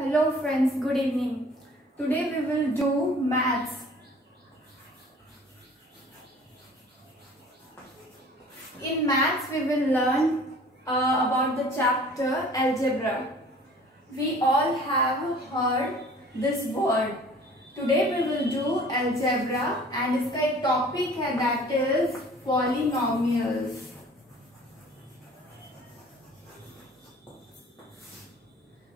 Hello friends, good evening. Today we will do maths. In maths we will learn about the chapter algebra. We all have heard this word. Today we will do algebra and इसका एक topic है that is polynomials.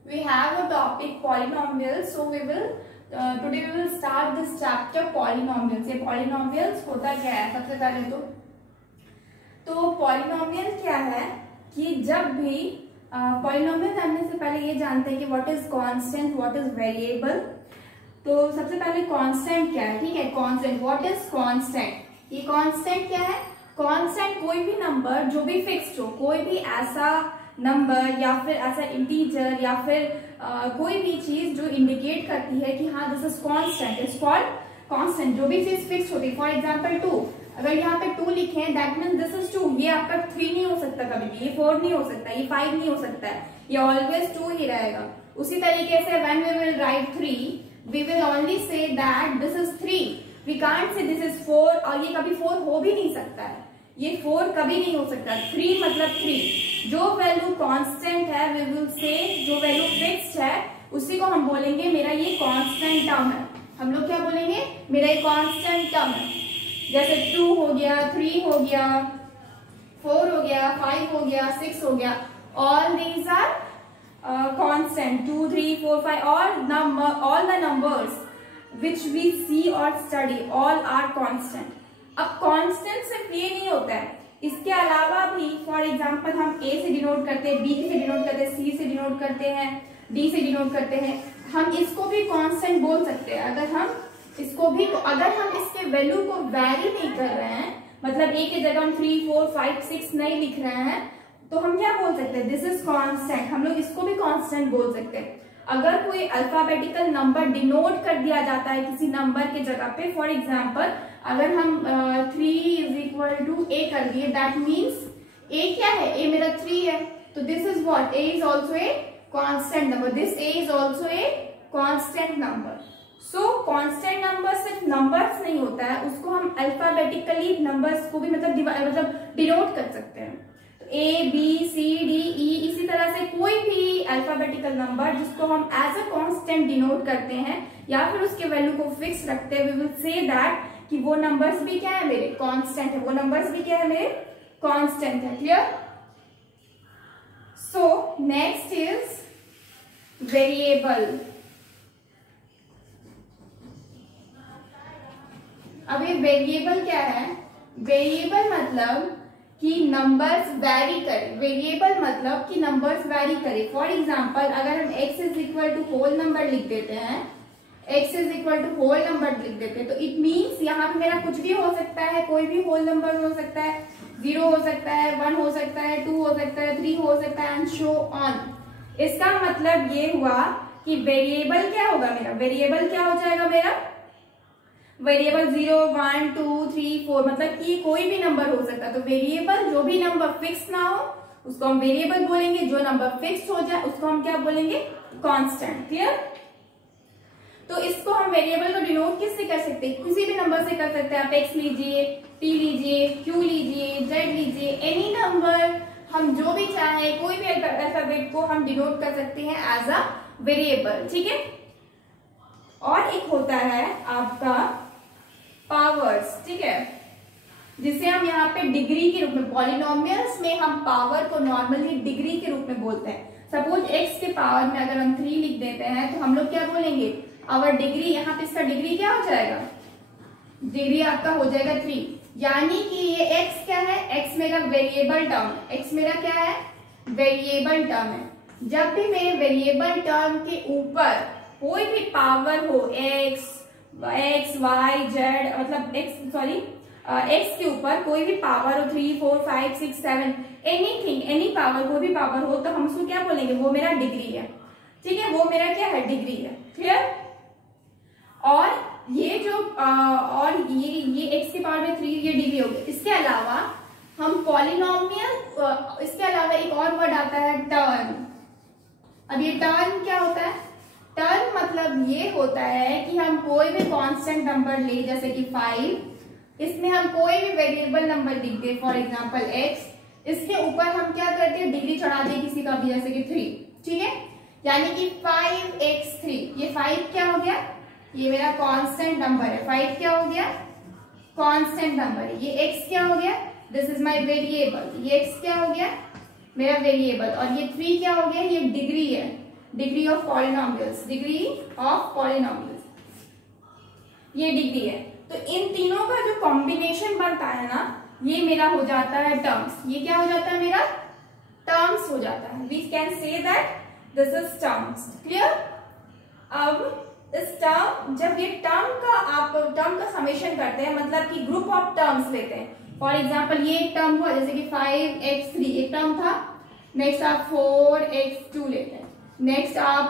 We have a topic polynomials, so we will today we will start this chapter polynomials. ये polynomials होता क्या है? सबसे पहले तो polynomial क्या है कि जब भी polynomial जानने से पहले ये जानते हैं कि what is constant, what is variable. तो सबसे पहले constant क्या है? ठीक है, constant. What is constant? ये constant क्या है? Constant कोई भी नंबर जो भी फिक्स्ड हो, कोई भी ऐसा नंबर या फिर ऐसा इंटीजर या फिर कोई भी चीज जो इंडिकेट करती है कि हाँ this is constant, it's called constant. जो भी चीज फिक्स होती है, फॉर एग्जांपल 2, अगर यहाँ पे 2 लिखे हैं दैट मीन्स दिस इज 2. ये आपका 3 नहीं हो सकता कभी भी, ये 4 नहीं हो सकता, ये 5 नहीं हो सकता है, ये ऑलवेज 2 ही रहेगा. उसी तरीके से when we will write 3 we will only say that this is 3. We can't say this is 4, और ये कभी 4 हो भी नहीं सकता है, ये 4 कभी नहीं हो सकता. 3 मतलब 3. जो वैल्यू कांस्टेंट है वी विल से, जो वैल्यू फिक्स्ड है उसी को हम बोलेंगे मेरा ये कांस्टेंट टर्म है. हम लोग क्या बोलेंगे? मेरा ये कांस्टेंट टर्म है. जैसे 2 हो गया, 3 हो गया, 4 हो गया, 5 हो गया, 6 हो गया. All these are constant. 2, 3, 4, 5 all the numbers which we see or study all are constant. अब कांस्टेंट सिर्फ ये नहीं होता है, इसके अलावा भी फॉर एग्जांपल हम ए से डिनोट करते हैं, बी से डिनोट करते हैं, सी से डिनोट करते हैं, डी से डिनोट करते हैं. हम इसको भी कांस्टेंट बोल सकते हैं. अगर हम इसके वैल्यू को वैरी नहीं कर रहे हैं, मतलब ए के जगह हम 3, 4, 5, 6 नहीं लिख रहे हैं, तो हम क्या बोल सकते हैं? This is constant. हम लोग इसको भी कांस्टेंट बोल सकते हैं. अगर कोई अल्फाबेटिकल नंबर डिनोट कर दिया जाता है किसी नंबर के जगह पे, फॉर एग्जाम्पल अगर हम 3 इज इक्वल टू ए कर दिए, दैट मीन्स ए क्या है? ए मेरा 3 है, तो this is what? A is also a constant number. This A is also a constant number. So constant number सिर्फ नंबर्स नहीं होता है, उसको हम अल्फाबेटिकली नंबर्स को भी मतलब डिनोट कर सकते हैं. ए, बी, सी, डी, ई, इसी तरह से कोई भी अल्फाबेटिकल नंबर जिसको हम एज अ कांस्टेंट डिनोट करते हैं या फिर उसके वैल्यू को फिक्स रखते हैं, वी विल से दैट कि वो नंबर्स भी क्या है? मेरे कांस्टेंट है. वो नंबर्स भी क्या है? मेरे कांस्टेंट है. Clear? So next is variable. अब ये वेरिएबल क्या है? वेरिएबल मतलब कि नंबर्स वैरी करे. वेरिएबल मतलब कि नंबर्स वैरी करे. फॉर एग्जांपल अगर हम x is equal to whole number लिख देते हैं, x is equal to whole number लिख देते हैं, तो इट मीन्स यहाँ पे मेरा कुछ भी हो सकता है, कोई भी होल नंबर हो सकता है. 0 हो सकता है, 1 हो सकता है, 2 हो सकता है, 3 हो सकता है, एंड शो ऑन. इसका मतलब ये हुआ कि वेरिएबल क्या होगा मेरा? वेरिएबल क्या हो जाएगा मेरा? वेरिएबल 0, 1, 2, 3, 4 मतलब कि कोई भी नंबर हो सकता है. तो वेरिएबल जो भी नंबर फिक्स ना हो उसको हम वेरिएबल बोलेंगे, जो नंबर फिक्स हो जाए उसको हम क्या बोलेंगे? कांस्टेंट. क्लियर? तो इसको हम वेरिएबल को डिनोट किससे कर सकते हैं? किसी भी नंबर से कर सकते हैं. आप x लीजिए, t लीजिए, q लीजिए, z लीजिए, एनी नंबर हम जो भी चाहे, कोई भी अल्फाबेट को हम डिनोट कर सकते हैं एज अ वेरिएबल. ठीक है? और एक होता है आपका पावर्स. ठीक है, जिसे हम यहाँ पे डिग्री के रूप में, पॉलिनोमियल्स में हम पावर को नॉर्मली डिग्री के रूप में बोलते हैं. सपोज x के पावर में अगर हम 3 लिख देते हैं तो हम लोग क्या बोलेंगे? Our degree. यहाँ पे इसका डिग्री क्या हो जाएगा? डिग्री आपका हो जाएगा 3. यानी कि ये x क्या है? x मेरा वेरिएबल टर्म. x मेरा क्या है? वेरिएबल टर्म है. जब भी मेरे वेरिएबल टर्म के ऊपर कोई भी पावर हो, x, y, z, मतलब x के ऊपर कोई भी पावर हो, 3, 4, 5, 6, 7, एनीथिंग, एनी पावर, कोई भी पावर हो, तो हम उसको क्या बोलेंगे? वो मेरा डिग्री है. ठीक है, वो मेरा क्या है? डिग्री है. क्लियर? और ये जो और ये x के पावर में 3 ये डिग्री हो गई. इसके अलावा हम पॉलिनोमियल, इसके अलावा एक और वर्ड आता है टर्न. अब ये टर्न क्या होता है? टर्म मतलब ये होता है कि हम कोई भी कांस्टेंट नंबर ले, जैसे कि 5, इसमें हम कोई भी वेरिएबल नंबर लिख दे, फॉर एग्जांपल x, इसके ऊपर हम क्या करते हैं, डिग्री चढ़ा दे किसी का भी, जैसे कि 3, ठीक है। यानी कि 5x3, ये 5 क्या हो गया, ये मेरा कांस्टेंट नंबर है, 5 क्या हो गया, कांस्टेंट नंबर है। ये x क्या हो गया, दिस इज माय वेरिएबल, ये x क्या हो गया, मेरा वेरिएबल, और ये 3 क्या हो गया, ये डिग्री है, degree of polynomials, degree of polynomials, ये डिग्री है। तो इन तीनों का जो कॉम्बिनेशन बनता है ना, ये मेरा हो जाता है टर्म्स। ये क्या हो जाता है, मेरा टर्म्स हो जाता है। We can say that this is terms, clear. अब इस टर्म, जब ये टर्म का आप टर्म का समेशन करते हैं, मतलब कि ग्रुप ऑफ टर्म्स लेते हैं, फॉर एग्जाम्पल ये एक टर्म हुआ, जैसे कि 5x3 एक टर्म था, नेक्स्ट आप 4x2 लेते हैं, नेक्स्ट आप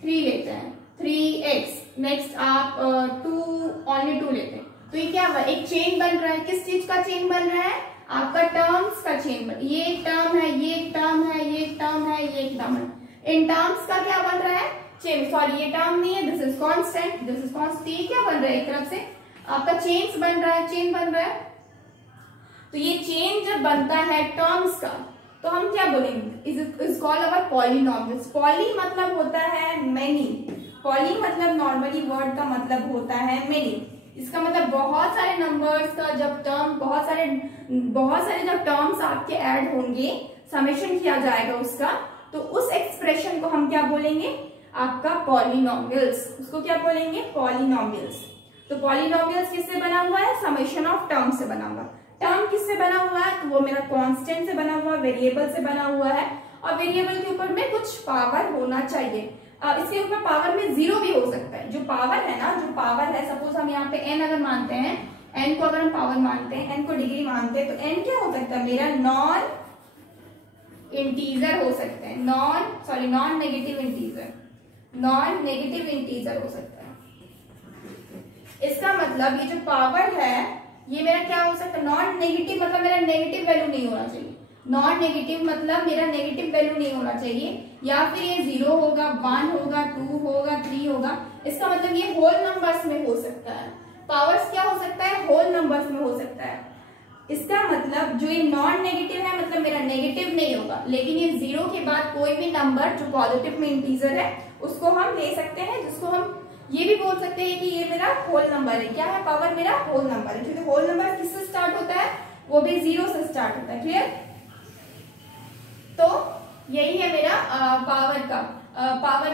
3 लेते हैं, 3x, नेक्स्ट आप 2 ओनली 2 लेते हैं। तो ये क्या हुआ, एक चेन बन रहा है। किस चीज का चेन बन रहा है, आपका टर्म्स का चेन बन, ये एक टर्म है, ये एक टर्म है, ये एक टर्म है, ये एक टर्म है। इन टर्म्स का क्या बन रहा है, चेन। सॉरी ये टर्म नहीं है, this is constant, this is constant. ये क्या बन रहा है, एक तरफ से आपका चेन्स बन रहा है, चेन बन रहा है। तो ये चेन जब बनता है टर्म्स का, तो हम क्या बोलेंगे, is called our polynomials. Poly मतलब होता है मेनी, पॉली मतलब नॉर्मली वर्ड का मतलब होता है मेनी। इसका मतलब बहुत सारे नंबर्स का जब टर्म, बहुत सारे जब टर्म्स आपके ऐड होंगे, समेशन किया जाएगा उसका, तो उस एक्सप्रेशन को हम क्या बोलेंगे, आपका पॉलिनोमियल्स। उसको क्या बोलेंगे, पॉलिनोमियल्स। तो पॉलिनोमियल्स किससे बना हुआ है, समेशन ऑफ टर्म से बना हुआ। टर्म किससे बना हुआ है, तो वो मेरा कांस्टेंट से बना हुआ, वेरिएबल से बना हुआ है, और वेरिएबल के ऊपर में कुछ पावर होना चाहिए। इसके ऊपर पावर में 0 भी हो सकता है। जो पावर है ना, जो पावर है, सपोज हम यहाँ पे n अगर मानते हैं, n को अगर हम पावर मानते हैं, n को डिग्री मानते हैं, तो n क्या हो सकता है, मेरा नॉन इंटीजर हो सकता है, non negative integer, non negative integer हो सकता है। इसका मतलब ये जो पावर है, ये मेरा क्या हो सकता है, नॉन नेगेटिव, मतलब मेरा नेगेटिव वैल्यू नहीं होना चाहिए। नॉन नेगेटिव मतलब मेरा नेगेटिव वैल्यू नहीं होना चाहिए, या फिर ये 0 होगा, 1 होगा, 2 होगा, 3 होगा। इसका मतलब ये होल नंबर्स में हो सकता है। पावर्स क्या हो सकता है, होल नंबर्स में हो सकता है। इसका मतलब जो ये नॉन नेगेटिव है, मतलब मेरा नेगेटिव नहीं होगा, लेकिन ये 0 के बाद कोई भी नंबर जो पॉजिटिव में इंटीजर है, उसको हम ले सकते हैं, जिसको हम ये भी बोल सकते हैं कि ये मेरा होल नंबर है। क्या है, पावर मेरा होल नंबर है, क्योंकि होल नंबर किससे स्टार्ट होता है, वो भी 0 से स्टार्ट होता है, क्लियर। तो यही है मेरा पावर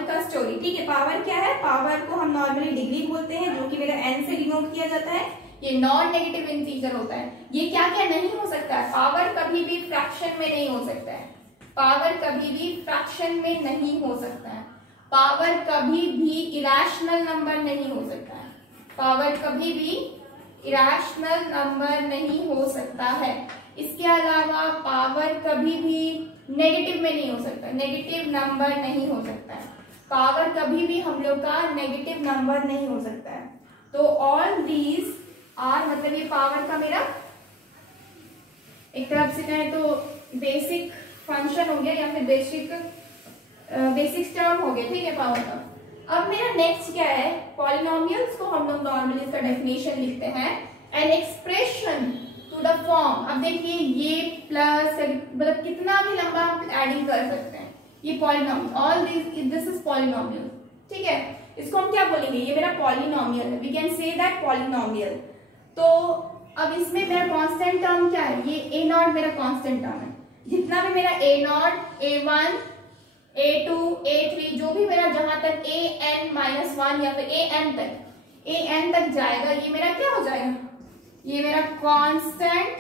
का स्टोरी, ठीक है। पावर क्या है, पावर को हम नॉर्मली डिग्री बोलते हैं, जो कि मेरा n से डिनोट किया जाता है। ये नॉन नेगेटिव इंटीजर होता है। ये क्या क्या नहीं हो सकता है, पावर कभी भी फ्रैक्शन में नहीं हो सकता है, पावर कभी भी फ्रैक्शन में नहीं हो सकता है, पावर कभी भी इरेशनल नंबर नहीं हो सकता है, पावर कभी भी इरेशनल नंबर नहीं हो सकता है। इसके अलावा पावर कभी भी नेगेटिव में नहीं हो सकता, नेगेटिव नंबर नहीं हो सकता है, पावर कभी भी हम लोग का नेगेटिव नंबर नहीं हो सकता है। तो ऑल दीज आर, मतलब ये पावर का मेरा एक तरफ से कहें तो बेसिक फंक्शन हो गया, या फिर बेसिक टर्म हो गया, ठीक है, पावर का। अब मेरा नेक्स्ट क्या है, पॉलिनोमियल्स को हम लोग नॉर्मली इसका डेफिनेशन लिखते हैं, an expression to the form. अब देखिए ये प्लस, मतलब कितना भी लंबा हम एडिंग कर सकते हैं, ये polynomial, all this is polynomial, ठीक है। इसको हम क्या बोलेंगे, ये मेरा पॉलिनोमियल है, we can say that polynomial. तो अब इसमें मेरा कांस्टेंट टर्म क्या है, ये a नॉट मेरा कांस्टेंट टर्म है। जितना भी मेरा a not, a1, a2, a3, जो भी मेरा जहां तक an-1 या फिर an तक जाएगा, ये मेरा क्या हो जाएगा, ये मेरा कांस्टेंट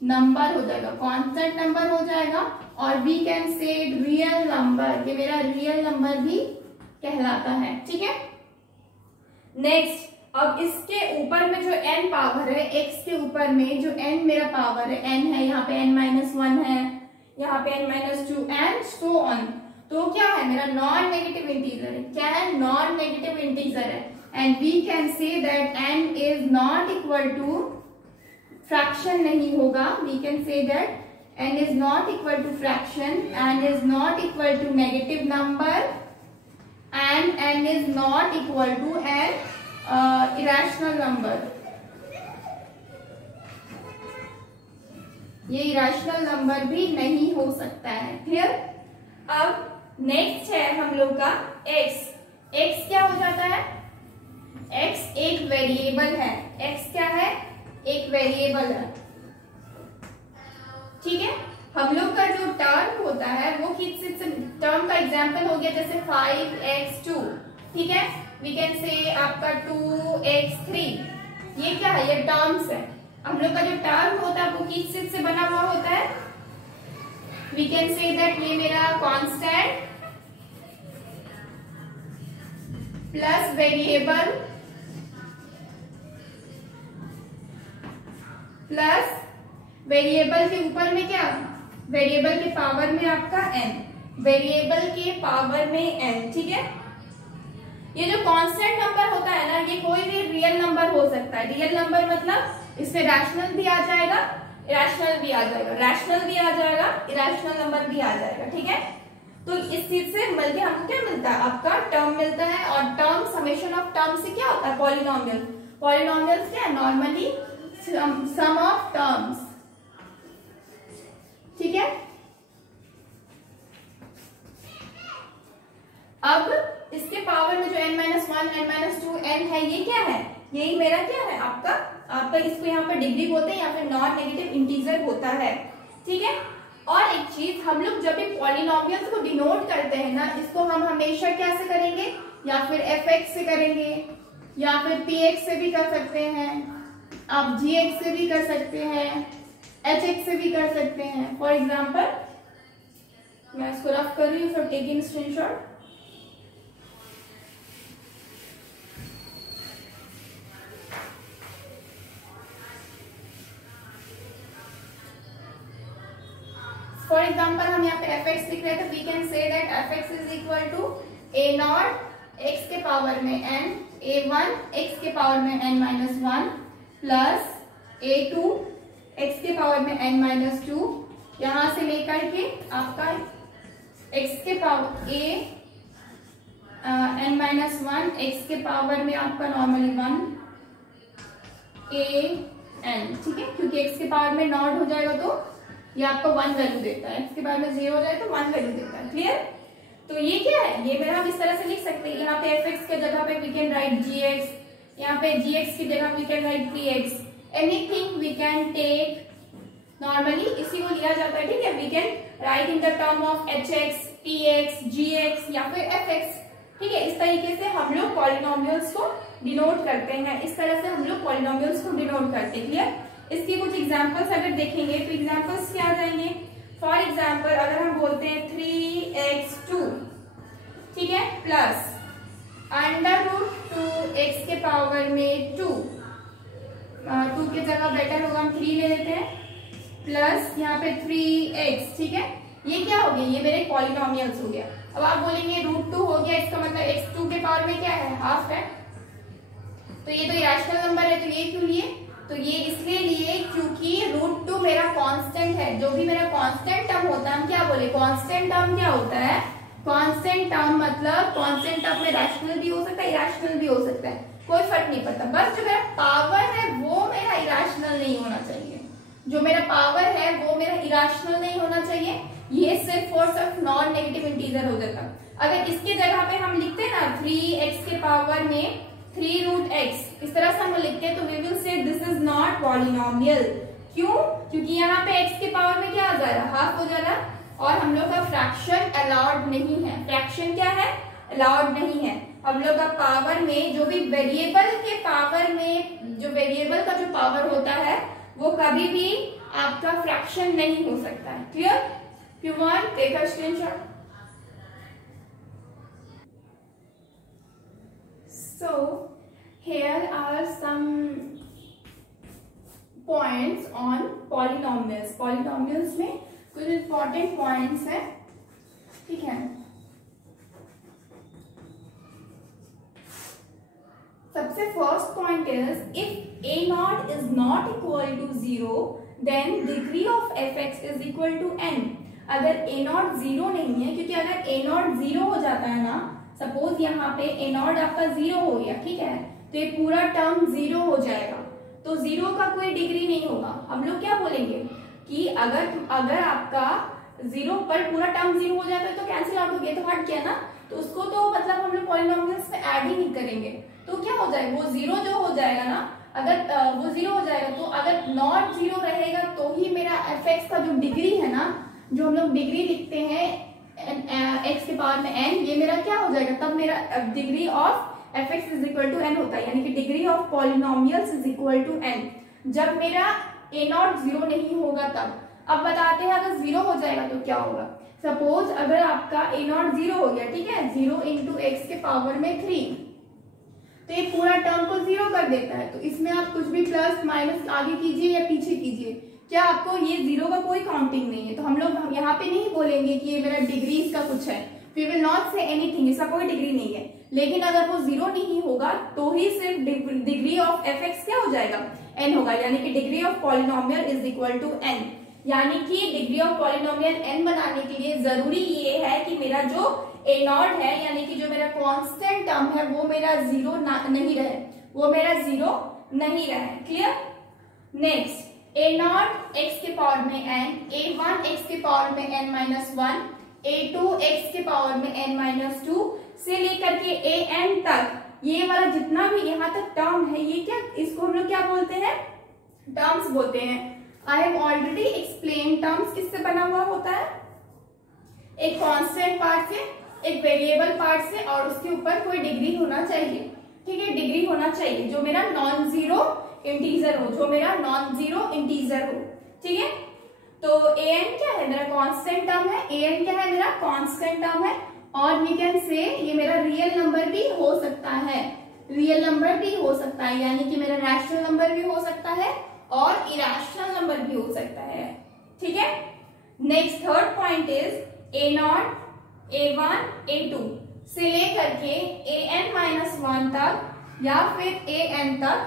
नंबर हो जाएगा, कांस्टेंट नंबर हो जाएगा। और we can say real number, ये मेरा रियल नंबर भी कहलाता है, ठीक है। नेक्स्ट, अब इसके ऊपर में जो n पावर है, x के ऊपर में जो n मेरा पावर है, n है, यहाँ पे n-1 है, यहाँ पे n-2 एंड सो ऑन। तो क्या है, मेरा नॉन नेगेटिव इंटीजर है। क्या है, नॉन नेगेटिव इंटीजर है। And we can say that n is not equal to, fraction नहीं होगा, we can say that n is not equal to fraction, n is not equal to negative number, and n is not equal to an irrational number. ये irrational number भी नहीं हो सकता है. Clear. अब next है हम लोग का x. x क्या हो जाता है? x एक वेरिएबल है. x क्या है? एक वेरिएबल है. ठीक है. हम लोग का जो टर्म होता है वो किस टर्म का एग्जांपल हो गया, जैसे 5x2. ठीक है. वी कैन से आपका 2x3. ये क्या है? ये टर्म्स है. हम लोग का जो टर्म होता है वो किस चीज से बना हुआ होता है? वी कैन से दैट ये मेरा constant plus variable plus variable के ऊपर में क्या? वेरिएबल के पावर में आपका n. वेरिएबल के पावर में n. ठीक है. ये जो कांस्टेंट नंबर होता है ना, ये कोई भी रियल नंबर हो सकता है. रियल नंबर मतलब इसमें रैशनल भी आ जाएगा, इरेशनल भी आ जाएगा, रैशनल भी आ जाएगा, इरेशनल नंबर भी आ जाएगा. ठीक है. तो इस चीज से बल्कि हमको क्या मिलता है? आपका टर्म मिलता है. और टर्म समेशन ऑफ टर्म से क्या होता है? पॉलिनोमियल. पॉलिनोमियल्स क्या है? Normally sum of terms. ठीक है. अब इसके पावर में जो n-1, n-2, n है, ये क्या है? यही मेरा क्या है? आपका इसको यहाँ पर डिग्री बोलते हैं या फिर नॉन नेगेटिव इंटीजर होता है. ठीक है. और एक चीज, हम लोग जब भी पॉलिनोमियल्स को डिनोट करते हैं ना, इसको हम हमेशा क्या से करेंगे? या फिर fx से करेंगे, या फिर px से भी कर सकते हैं, आप gx से भी कर सकते हैं, hx से भी कर सकते हैं. फॉर एग्जाम्पल मैं इसको रफ कर रही हूँ, for taking screenshot. For example हम यहाँ पे fx लिख रहे थे. We can say that fx is equal to a0 x के पावर में n, a1 x के पावर में n-1 प्लस a2 x के पावर में n-2. यहां से लेकर के आपका x के पावर n-1 x के पावर में आपका नॉर्मली 1 a n. ठीक है. क्योंकि x के पावर में नॉट हो जाएगा तो ये आपको 1 वैल्यू देता है. x के बारे में 0 हो जाए तो 1 वैल्यू देता है. क्लियर. तो ये क्या है? ये मेरा हम इस तरह से लिख सकते हैं. यहाँ पे fx के जगह पे वी कैन राइट gx, यहाँ पे gx की जगह we can write px. Anything we can take. Normally इसी को लिया जाता है. ठीक है. We can write in the term of hx, px, gx या फिर fx. ठीक है. इस तरीके से हम लोग पॉलिनोमियल्स को डिनोट करते हैं. इस तरह से हम लोग पॉलिनोमियल्स को डिनोट करते हैं. क्लियर. इसके कुछ एग्जांपल्स अगर देखेंगे तो एग्जांपल्स क्या आ जाएंगे? फॉर एग्जांपल अगर हम बोलते हैं 3x2. ठीक है. प्लस √2x के पावर में 2. 2 की जगह बेटर होगा हम 3 ले लेते हैं. प्लस यहाँ पे 3x. ठीक है. ये क्या हो गया? ये मेरे पॉलिनोमियल्स हो गया. अब आप बोलेंगे √2 हो गया, इसका मतलब x2 के पावर में क्या है? हाफ है. तो ये तो इरेशनल नंबर है, तो ये क्यों लिए? तो ये इसलिए लिए क्योंकि √2 मेरा कांस्टेंट है. जो भी मेरा कांस्टेंट टर्म होता है, हम क्या बोले? कांस्टेंट टर्म क्या होता है? कांस्टेंट टर्म मतलब कांस्टेंट टर्म में रैशनल भी हो सकता है, इरेशनल भी हो सकता है, कोई फर्क नहीं पड़ता. बस जो मेरा पावर है वो मेरा इरेशनल नहीं होना चाहिए. जो मेरा पावर है वो मेरा इरेशनल नहीं होना चाहिए. ये सिर्फ और सिर्फ नॉन नेगेटिव इंटीजर हो जाता. अगर इसके जगह पे हम लिखते हैं ना 3x के पावर में 3√x, इस तरह से हम लिखते हैं तो we will say this is not polynomial. क्यों? क्योंकि यहाँ पे x के पावर में क्या आ जा रहा? हाफ हो जा रहा. और हम लोग का फ्रैक्शन अलाउड नहीं है. फ्रैक्शन क्या है? अलाउड नहीं है. हम लोग का पावर में जो भी वेरिएबल के पावर में, जो वेरिएबल का जो पावर होता है वो कभी भी आपका फ्रैक्शन नहीं हो सकता है. Clear. You want take a screenshot. So here are some points on polynomials. Polynomials में कुछ important points है. ठीक है. सबसे first point is if a naught is not equal to 0, then degree of F X is equal to N. अगर A not zero नहीं है, क्योंकि अगर ए नॉट जीरो हो जाता है ना, सपोज यहाँ पे ए नॉट आपका जीरो हो गया, ठीक है, तो ये पूरा टर्म जीरो हो जाएगा, तो जीरो का कोई डिग्री नहीं होगा। हम लोग क्या बोलेंगे कि अगर आपका जीरो पर पूरा टर्म जीरो हो जाता है तो कैंसिल आउट हो गया, तो हट गया ना, तो उसको तो मतलब हम लोग पॉलिनोमियल्स में ऐड ही नहीं करेंगे। तो क्या हो जाएगा, वो जीरो जो हो जाएगा ना, अगर वो जीरो हो जाएगा, तो अगर नॉट जीरो रहेगा तो ही मेरा एफ एक्स का जो डिग्री है ना, जो हम लोग डिग्री लिखते हैं एक्स के पावर में एन, ये मेरा क्या हो जाएगा, तब मेरा degree of F X is equal to N होता है, यानी कि degree of polynomials is equal to N, जब मेरा ए नॉट जीरो नहीं होगा तब। अब बताते हैं अगर जीरो हो जाएगा तो क्या होगा। सपोज अगर आपका ए नॉट जीरो हो गया, ठीक है, जीरो इंटू एक्स के पावर में 3, तो ये पूरा टर्म को जीरो कर देता है, तो इसमें आप कुछ भी प्लस माइनस आगे कीजिए या पीछे कीजिए, क्या आपको ये जीरो का कोई काउंटिंग नहीं है, तो हम लोग यहाँ पे नहीं बोलेंगे कि ये मेरा डिग्री इसका कुछ है, we will not say anything, इसका कोई डिग्री नहीं है। लेकिन अगर वो जीरो नहीं होगा तो ही सिर्फ डिग्री ऑफ एफ एक्स क्या हो जाएगा, एन होगा, यानी कि degree of polynomial is equal to N. यानी कि डिग्री ऑफ पॉलिनोमियल एन बनाने के लिए जरूरी ये है कि मेरा जो ए नॉट है, यानी कि जो मेरा कांस्टेंट टर्म है, वो मेरा जीरो नहीं रहे, वो मेरा जीरो नहीं रहे। Clear. Next, A naught X के पावर में एन, ए वन एक्स के पावर में N minus one, A two X के पावर में एन माइनस टू से लेकर के ए एन तक, ये वाला जितना भी यहाँ तक टर्म है, ये क्या, इसको हम लोग क्या बोलते हैं, टर्म्स बोलते हैं। आई हैव ऑलरेडी एक्सप्लेन टर्म्स किससे बना हुआ होता है, एक कांस्टेंट पार्ट से, एक वेरिएबल पार्ट से, और उसके ऊपर कोई डिग्री होना चाहिए। ठीक है, डिग्री होना चाहिए जो मेरा नॉन जीरो इंटीजर हो, जो मेरा नॉन जीरो इंटीजर हो। ठीक है, तो ए एन क्या है, मेरा कांस्टेंट टर्म है, ए एन क्या है, मेरा कांस्टेंट टर्म है, और वी कैन से ये मेरा रियल नंबर भी हो सकता है, रियल नंबर भी हो सकता है, यानी कि मेरा रैशनल नंबर भी हो सकता है और इरेशनल नंबर भी हो सकता है। ठीक है। Next third point is A naught, A one, A two से लेकर के ए एन माइनस वन तक या फिर ए एन तक,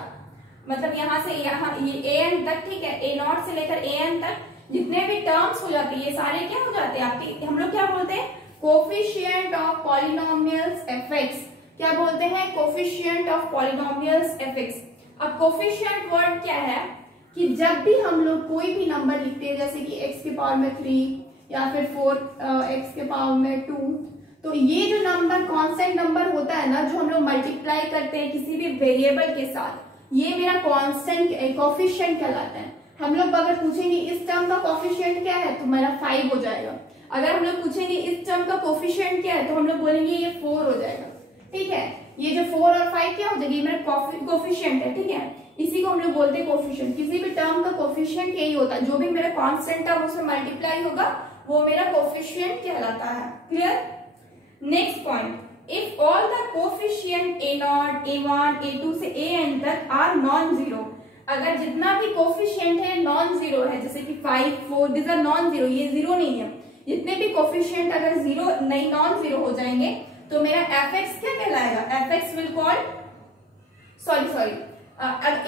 मतलब यहाँ से यहाँ ये ए एन तक, ठीक है, ए नॉट से लेकर ए एन तक जितने भी टर्म्स हो जाते हैं, ये सारे क्या हो जाते हैं आपके, हम लोग क्या बोलते हैं, coefficient of polynomials F x. क्या बोलते हैं, coefficient of polynomials F x. अब कोफिशिएंट वर्ड क्या है कि जब भी हम लोग कोई भी नंबर लिखते हैं, जैसे कि x के पावर में 3 या फिर 4x के पावर में 2, तो ये जो नंबर कांस्टेंट नंबर होता है ना, जो हम लोग मल्टीप्लाई करते हैं किसी भी वेरिएबल के साथ, ये मेरा कांस्टेंट कोफिशिएंट कहलाता है। हम लोग अगर पूछेंगे इस टर्म का कोफिशिएंट क्या है, तो मेरा 5 हो जाएगा। अगर हम लोग पूछेंगे इस टर्म का कोफिशिएंट क्या है, तो हम लोग बोलेंगे ये 4 हो जाएगा। ठीक है, ये जो 4 और 5 क्या हो जाएगी, मेरा कोफिशिएंट है। ठीक है, इसी को हम लोग बोलते हैं कोफिशिएंट। किसी भी टर्म का कोफिशिएंट यही होता है, जो भी मेरा कांस्टेंट टर्म उसमें मल्टीप्लाई होगा वो मेरा कोफिशिएंट कहलाता है। Clear. Next point, if all the coefficient A naught, A one, A two से ए एन तक आर नॉन जीरो, अगर जितना भी कोफिशिएंट है नॉन जीरो है, जैसे कि 5, 4, दिस आर नॉन जीरो, ये जीरो नहीं है, जितने भी कोफिशिएंट अगर जीरो नहीं, नॉन जीरो हो जाएंगे, तो मेरा एफ एक्स क्या कहलाएगा, F x will call, sorry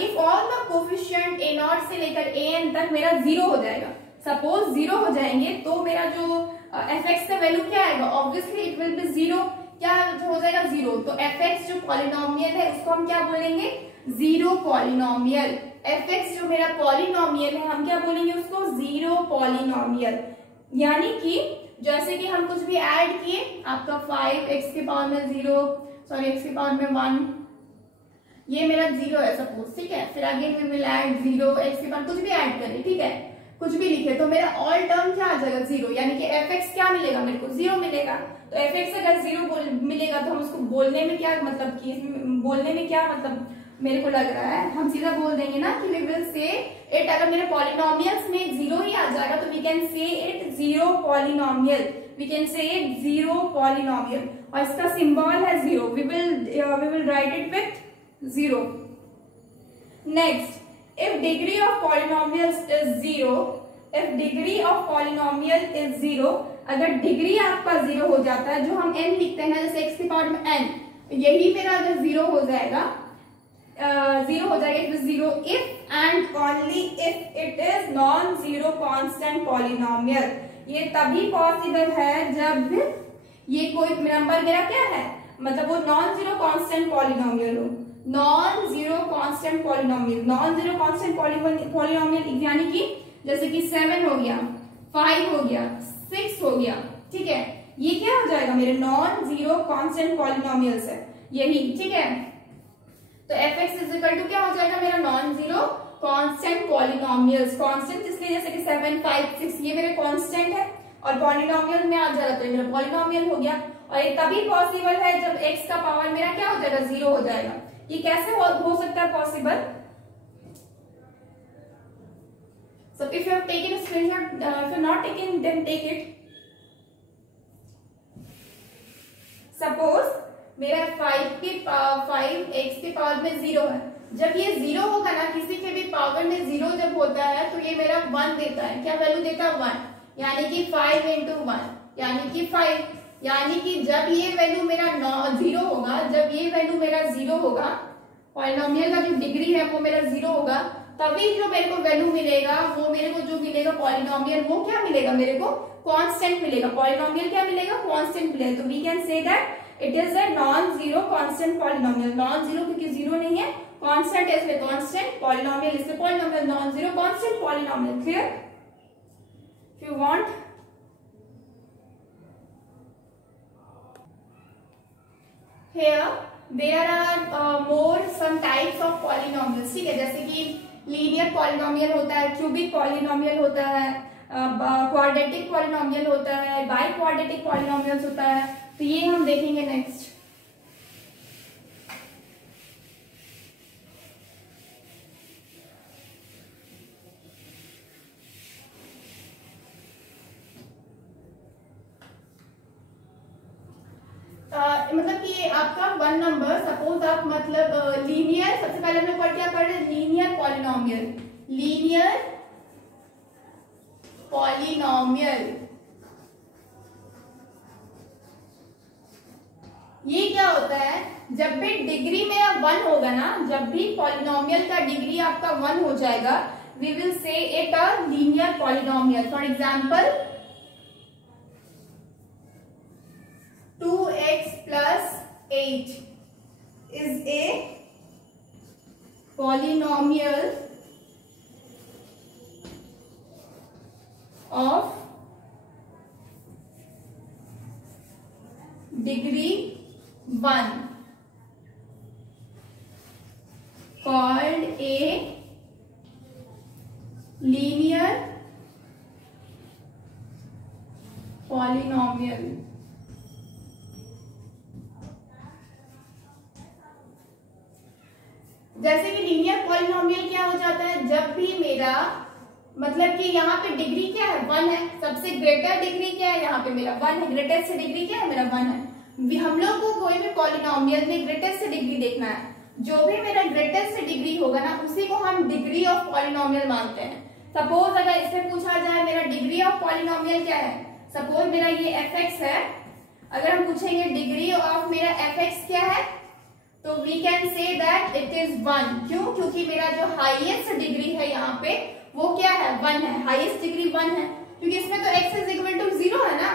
if all the coefficient A not से लेकर ए एन तक मेरा जीरो हो जाएगा, सपोज जीरो हो जाएंगे, तो मेरा जो एफ एक्स का वैल्यू क्या आएगा, obviously it will be zero. क्या हो जाएगा, जीरो। तो एफ एक्स जो पॉलिनोमियल है उसको हम क्या बोलेंगे, जीरो पॉलिनोमियल। एफ एक्स जो मेरा पॉलिनोमियल है, हम क्या बोलेंगे उसको, जीरो पॉलिनोमियल। यानी कि जैसे कि हम कुछ भी ऐड किए, आपका 5x के पावर में 0, सॉरी x के पावर में 1, ये मेरा 0 है सपोज। ठीक है, फिर आगे वी विल ऐड 0, x के पावर कुछ भी ऐड करें, ठीक है, कुछ भी लिखे, तो मेरा ऑल टर्म क्या आ जाएगा, 0। यानी कि एफ एक्स क्या मिलेगा, मेरे को 0 मिलेगा। तो एफ एक्स अगर 0 मिलेगा तो हम उसको बोलने में क्या मतलब कि, बोलने में क्या मतलब मेरे को लग रहा है, हम सीधा बोल देंगे ना कि वी विल से इट, अगर मेरे पॉलिनोमियल्स में 0 ही आ जाएगा तो we can say it zero polynomial, we can say it zero polynomial, और इसका सिंबल है 0, we will write it with 0। Next, if degree of polynomials is 0, if degree of polynomial is 0, अगर डिग्री आपका 0 हो जाता है, जो हम n लिखते हैं जैसे x की पावर में n, यही मेरा अगर 0 हो जाएगा, जीरो हो जाएगा, it is zero if and only if it is non zero constant polynomial. ये तभी पॉसिबल है जब ये कोई नंबर मेरा क्या है, मतलब वो नॉन जीरो कांस्टेंट पॉलिनोमियल हो। Non zero constant polynomial, non zero constant polynomial यानी कि जैसे कि 7 हो गया, 5 हो गया, 6 हो गया, ठीक है, ये क्या हो जाएगा मेरे नॉन जीरो कांस्टेंट पॉलिनोमियल्स है यही, ठीक है। तो fx इज इक्वल टू क्या हो जाएगा मेरा non zero constant polynomials. Constant इसलिए जैसे कि 7, 5, 6 ये मेरे कांस्टेंट है और पॉलिनोमियल में आ जा रहा तो मेरा पॉलिनोमियल हो गया। और ये तभी पॉसिबल है जब x का पावर मेरा क्या हो जाएगा, जीरो हो जाएगा। ये कैसे हो सकता है possible? So if you have taken a screenshot, if you not taken, then take it. Suppose मेरा 5x के पावर में 0 है। जब ये 0 होगा ना, किसी के भी पावर में 0 जब होता है तो ये मेरा 1 देता है। क्या वैल्यू देता है? 1, यानी कि 5 into 1 यानी कि 5। यानी कि जब ये वैल्यू मेरा 0 होगा, जब ये वैल्यू मेरा 0 होगा, पॉलिनोमियल का जो डिग्री है वो मेरा 0 होगा, तभी जो मेरे को वैल्यू मिलेगा वो मेरे को जो मिलेगा पॉलिनोमियल, वो क्या मिलेगा मेरे को? कांस्टेंट मिलेगा। पॉलिनोमियल क्या मिलेगा? कांस्टेंट मिलेगा। तो we can say that it is a non zero constant polynomial. Non zero क्योंकि जीरो नहीं है, कांस्टेंट है इसमें कांस्टेंट, पॉलिनोमियल इसमें polynomial, non zero constant polynomial. Clear? If you want here there are more some types of polynomials, ठीक है, जैसे कि लीनियर पॉलिनोमियल होता है, क्यूबिक पॉलिनोमियल होता है, क्वाड्रेटिक पॉलिनोमियल होता है, बाई क्वाड्रेटिक पॉलिनोमियल्स होता है। तो ये हम देखेंगे नेक्स्ट। मतलब कि ये आपका 1 नंबर, सपोज आप मतलब लीनियर, सबसे पहले हम लोग क्या पढ़ रहे हैं? Linear polynomial. लीनियर पॉलिनोमियल ये क्या होता है? जब भी डिग्री मेरा 1 होगा ना, जब भी पॉलिनोमियल का डिग्री आपका 1 हो जाएगा, we will say it a linear polynomial. For example 2x plus 8 is a polynomial of degree 1 called a linear polynomial। जैसे कि लीनियर पॉलिनोमियल क्या हो जाता है? जब भी मेरा मतलब कि यहाँ पे डिग्री क्या है? 1 है। सबसे ग्रेटर डिग्री क्या है? यहाँ पे मेरा 1 है। ग्रेटेस्ट डिग्री क्या है? मेरा 1 है। हम लोग को कोई भी पॉलिनोमियल में ग्रेटेस्ट डिग्री देखना है। जो भी मेरा ग्रेटेस्ट डिग्री होगा ना, उसी को हम डिग्री ऑफ पॉलिनोमियल मानते हैं। सपोज अगर इसमें पूछा जाए मेरा डिग्री ऑफ पॉलिनोमियल क्या है, सपोज मेरा ये fx है, अगर हम पूछेंगे डिग्री ऑफ मेरा fx क्या है, तो we can say that it is 1। क्यों? क्योंकि मेरा जो हाईएस्ट डिग्री है यहाँ पे वो क्या है? 1 है। हाईएस्ट डिग्री 1 है, क्योंकि इसमें तो x इज इक्वल टू 0 है ना,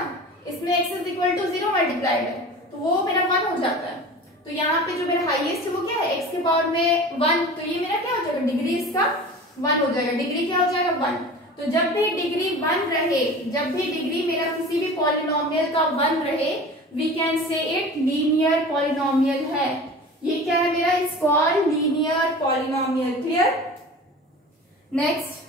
इसमें x is equal to 0 multiplied है, तो वो मेरा 1 हो जाता है। तो यहाँ पे जो मेरा हाईएस्ट है वो क्या है? x के पावर में 1, तो ये मेरा क्या हो जाएगा? डिग्री इसका 1 हो जाएगा। डिग्री क्या हो जाएगा? 1। तो जब भी डिग्री 1 रहे, जब भी डिग्री मेरा किसी भी पॉलिनोमियल का 1 रहे, we can say it linear polynomial है। ये क्या है मेरा? It's called linear polynomial. Clear? Next,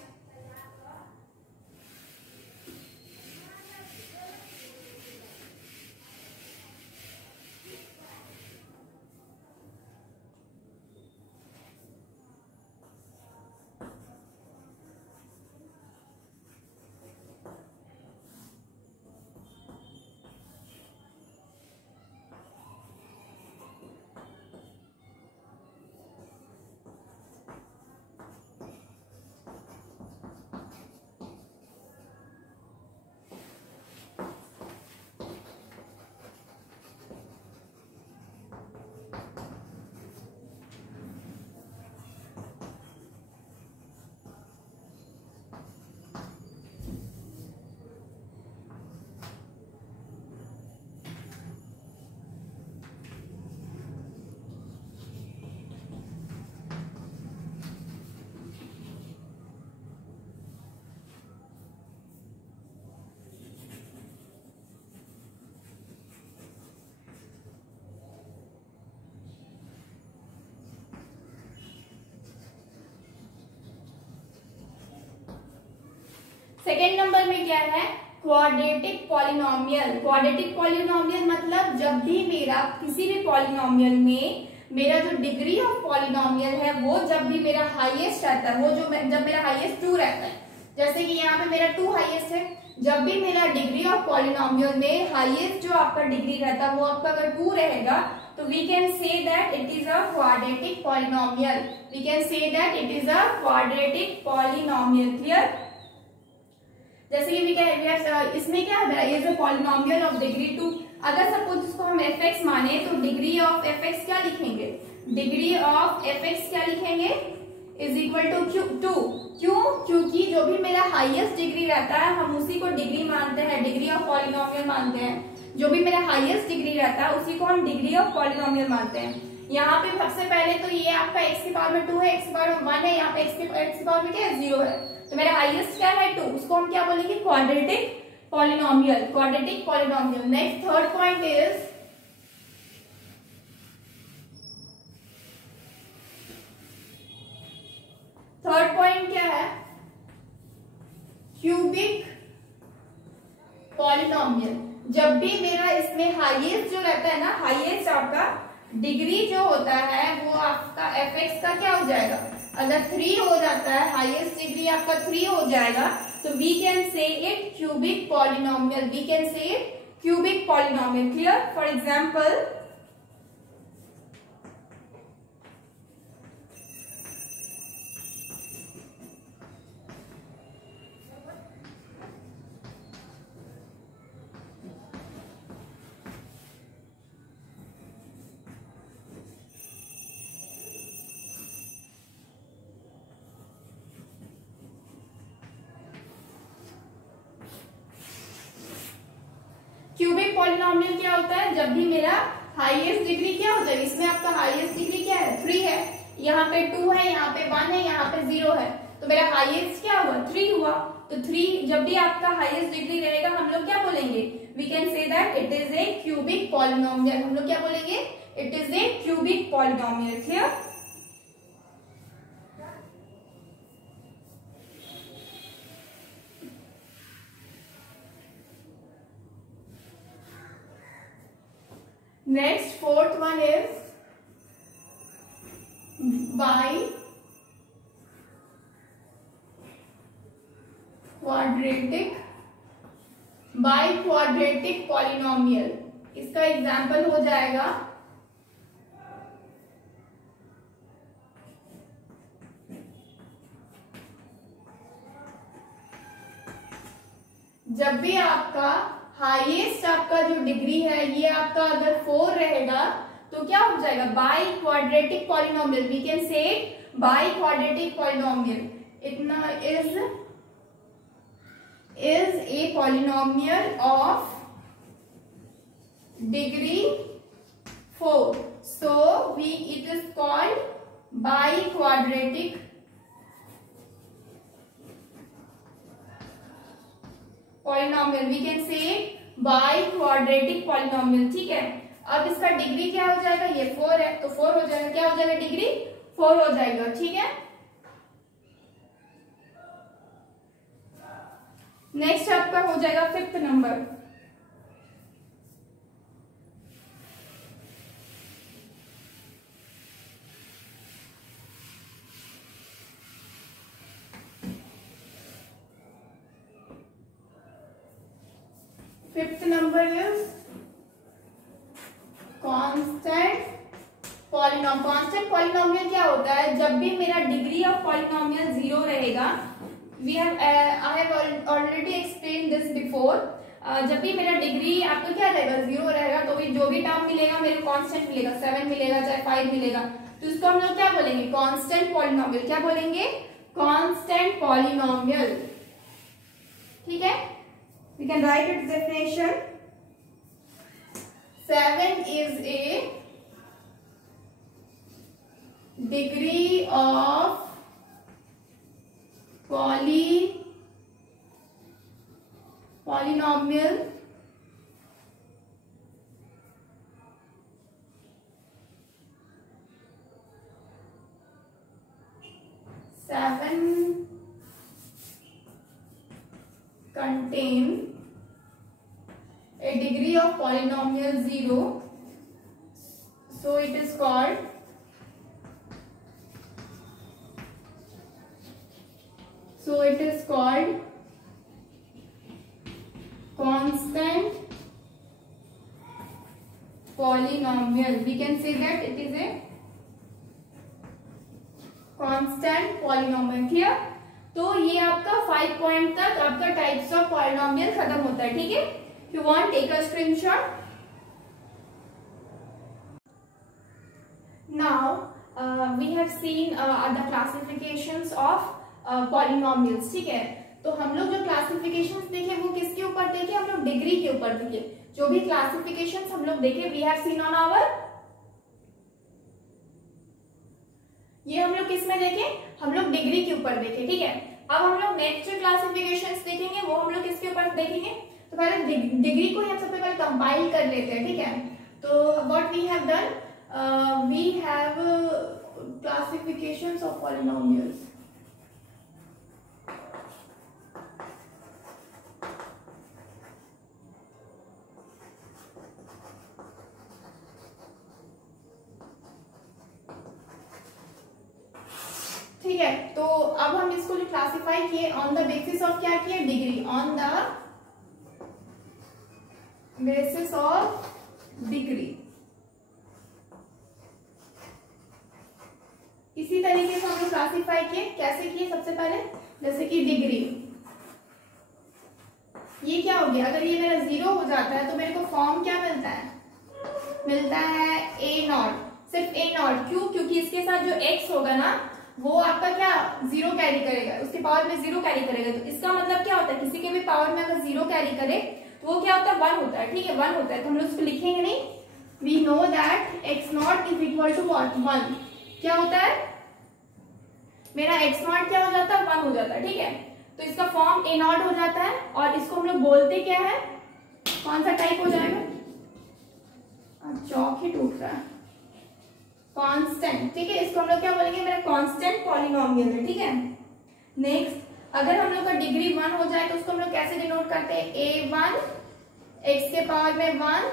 second number में क्या है, क्वाड्रेटिक पॉलिनोमियल। क्वाड्रेटिक पॉलिनोमियल मतलब जब भी मेरा किसी भी पॉलिनोमियल में मेरा जो डिग्री ऑफ पॉलिनोमियल है वो जब भी मेरा हाईएस्ट रहता है, वो जो जब मेरा हाईएस्ट 2 रहता है, जैसे कि यहाँ पे मेरा 2 हाईएस्ट है, जब भी मेरा डिग्री ऑफ पॉलिनोमियल में हाईएस्ट जो आपका डिग्री रहता है वो आपका अगर 2 रहेगा तो we can say that it is a quadratic polynomial. We can say that it is a quadratic polynomial. Clear? जैसे कि इसमें क्या है, is a polynomial of degree 2। अगर सपोज इसको हम fx माने तो डिग्री ऑफ fx क्या लिखेंगे, डिग्री ऑफ fx क्या लिखेंगे, इज इक्वल टू 2। क्यों? क्योंकि जो भी मेरा हाईएस्ट डिग्री रहता है हम उसी को डिग्री मानते हैं, डिग्री ऑफ पॉलिनोमियल मानते हैं। जो भी मेरा हाईएस्ट डिग्री रहता है उसी को हम डिग्री ऑफ पॉलिनोमियल मानते हैं। यहाँ पे सबसे पहले तो ये आपका x की पावर में 2 है, x की पावर में 1 है, यहाँ पे x की पावर में क्या है, 0 है, तो मेरा हाईएस्ट क्या है 2, उसको हम क्या बोलेंगे, quadratic polynomial, quadratic polynomial. Next third point is third point क्या है, क्यूबिक पॉलिनोमियल। जब भी मेरा इसमें हाईएस्ट जो रहता है ना, हाईएस्ट आपका डिग्री जो होता है वो आपका fx का क्या हो जाएगा, अगर 3 हो जाता है, हाईएस्ट डिग्री आपका 3 हो जाएगा तो we can say it cubic polynomial, we can say it cubic polynomial. Clear? For example cubic polynomial क्या होता है, जब भी मेरा हाईएस्ट डिग्री क्या हो जाएगी, इसमें आपका हाईएस्ट डिग्री क्या है, 3 है, यहाँ पे 2 है, यहाँ पे 1 है, यहाँ पे 0 है, तो मेरा हाईएस्ट क्या हुआ, 3 हुआ। तो 3 जब भी आपका हाईएस्ट डिग्री रहेगा हम लोग क्या बोलेंगे, we can say that it is a cubic polynomial. हम लोग क्या बोलेंगे, it is a cubic polynomial. Clear? Next, fourth one is biquadratic polynomial. इसका एग्जाम्पल हो जाएगा जब भी आपका हाईएस्ट आपका जो डिग्री है ये आपका अगर 4 रहेगा तो क्या हो जाएगा, by quadratic polynomial. We can say bi quadratic polynomial. इतना is a polynomial of degree 4, so it is called biquadratic polynomial. We can say biquadratic polynomial। ठीक है, अब इसका डिग्री क्या हो जाएगा, ये 4 है तो 4 हो जाएगा, क्या हो जाएगा, डिग्री 4 हो जाएगा। ठीक है, नेक्स्ट आपका हो जाएगा 5th number. Fifth number is constant polynomial. Constant polynomial क्या होता है, जब भी मेरा डिग्री ऑफ पॉलिनोमियल 0 रहेगा, we have I have already explain this before. जब भी मेरा डिग्री आपको क्या रहेगा, 0 रहेगा, तो भी जो भी टर्म मिलेगा मेरे को कांस्टेंट मिलेगा, 7 मिलेगा चाहे 5 मिलेगा, तो इसको हम लोग क्या बोलेंगे, कांस्टेंट पॉलिनोमियल। क्या बोलेंगे, कांस्टेंट पॉलिनोमियल। ठीक है, we can write its definition. 7 is a degree of polynomial contain a degree of polynomial 0, so it is called constant polynomial. We can say that it is a constant polynomial. Clear? तो ये आपका 5 point तक आपका types of polynomial खत्म होता है. ठीक है, you want take a screenshot. Now we have seen the classifications of polynomials. ठीक है, तो हम लोग जो क्लासिफिकेशंस देखे वो किसके ऊपर देखे? हम लोग डिग्री के ऊपर देखे. जो भी क्लासिफिकेशंस हम लोग देखे we have seen on our, ये हम लोग किस में देखे? हम लोग डिग्री के ऊपर देखे. ठीक है, अब हम लोग नेक्स्ट जो क्लासिफिकेशंस देखेंगे वो हम लोग किसके ऊपर देखेंगे? तो पहले डिग्री को हम सबसे पहले कंपाइल कर लेते हैं. ठीक है, तो what we have done, we have classifications of polynomials. ठीक है, तो अब हम इसको जो क्लासिफाई किए ऑन द बेसिस ऑफ क्या किए? Degree. On the basis of degree. इसी तरीके से हम लोग क्लासिफाई किए. कैसे किए? सबसे पहले जैसे कि डिग्री, ये क्या हो गया? अगर ये मेरा 0 हो जाता है तो मेरे को फॉर्म क्या मिलता है? मिलता है ए नॉट. सिर्फ ए नॉट. क्यों? क्योंकि इसके साथ जो x होगा ना वो आपका क्या 0 कैरी करेगा, उसके पावर में 0 कैरी करेगा. तो इसका मतलब क्या होता है? किसी के भी पावर में अगर 0 कैरी करे तो वो क्या होता है? 1 होता है. ठीक है, 1 होता है. तो हम लोग उसको लिखेंगे नहीं. We know that x naught is equal to what? 1. क्या होता है मेरा? x नॉट क्या हो जाता है? 1 हो जाता है. ठीक है, तो इसका फॉर्म a नॉट हो जाता है. और इसको हम लोग बोलते क्या है? कौन सा टाइप हो जाएगा? चौक ही टूट रहा है. कांस्टेंट. ठीक है, इसको हम लोग क्या बोलेंगे? मेरा कांस्टेंट पॉलिनोमियल है. ठीक है, नेक्स्ट, अगर हम लोग का डिग्री 1 हो जाए तो उसको हम लोग कैसे डिनोट करते हैं? a1 x के पावर में 1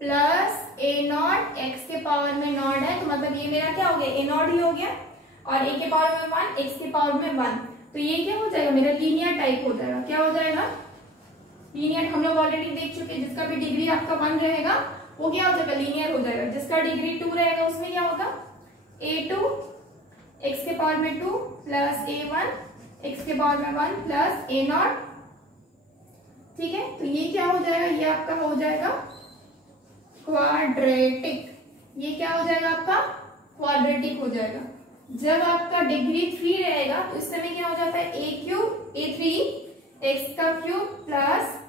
प्लस a नॉट x के पावर में नॉट है. तो मतलब ये मेरा क्या हो गया? a नॉट ही हो गया. और a के पावर में 1 x के पावर में 1. तो ये क्या हो जाएगा? मेरा लीनियर टाइप हो जाएगा. क्या हो जाएगा? लीनियर. हम लोग ऑलरेडी देख चुके हैं. जिसका भी डिग्री आपका 1 रहेगा वो क्या हो जाएगा? लीनियर हो जाएगा. जिसका डिग्री 2 रहेगा उसमें क्या होगा? a2 x के पावर में 2 प्लस a1 x के पावर में 1 प्लस a नॉट. ठीक है, तो ये क्या हो जाएगा? ये आपका हो जाएगा क्वाड्रेटिक. ये क्या हो जाएगा? आपका क्वाड्रेटिक हो जाएगा. जब आपका डिग्री 3 रहेगा तो इस समय क्या हो जाता है? a3 x का cube plus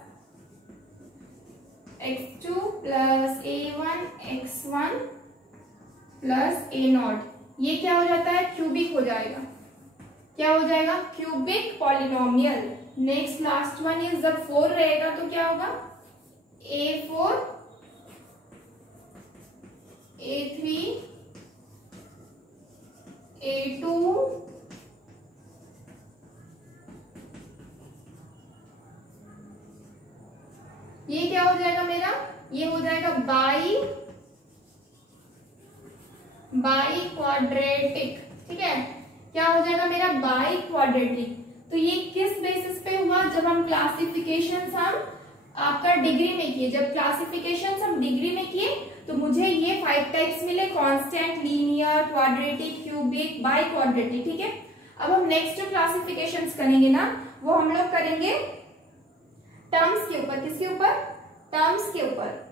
x2 plus a1 x1 plus a not. ये क्या हो जाता है? क्यूबिक हो जाएगा. क्या हो जाएगा? Cubic polynomial. Next last one is जब 4 रहेगा तो क्या होगा? a4 a3 a2 ये क्या हो जाएगा मेरा? ये हो जाएगा बाई क्वाड्रेटिक. ठीक है, क्या हो जाएगा मेरा? By quadratic. तो ये किस बेसिस पे हुआ? जब हम क्लासिफिकेशंस हम आपका डिग्री में किए. जब क्लासिफिकेशंस हम डिग्री में किए तो मुझे ये 5 टाइप्स मिले: constant, linear, quadratic, cubic, by quadratic. ठीक है, अब हम नेक्स्ट जो क्लासिफिकेशंस करेंगे ना वो हम लोग करेंगे टर्म्स के ऊपर. किसके ऊपर? टर्म्स के ऊपर.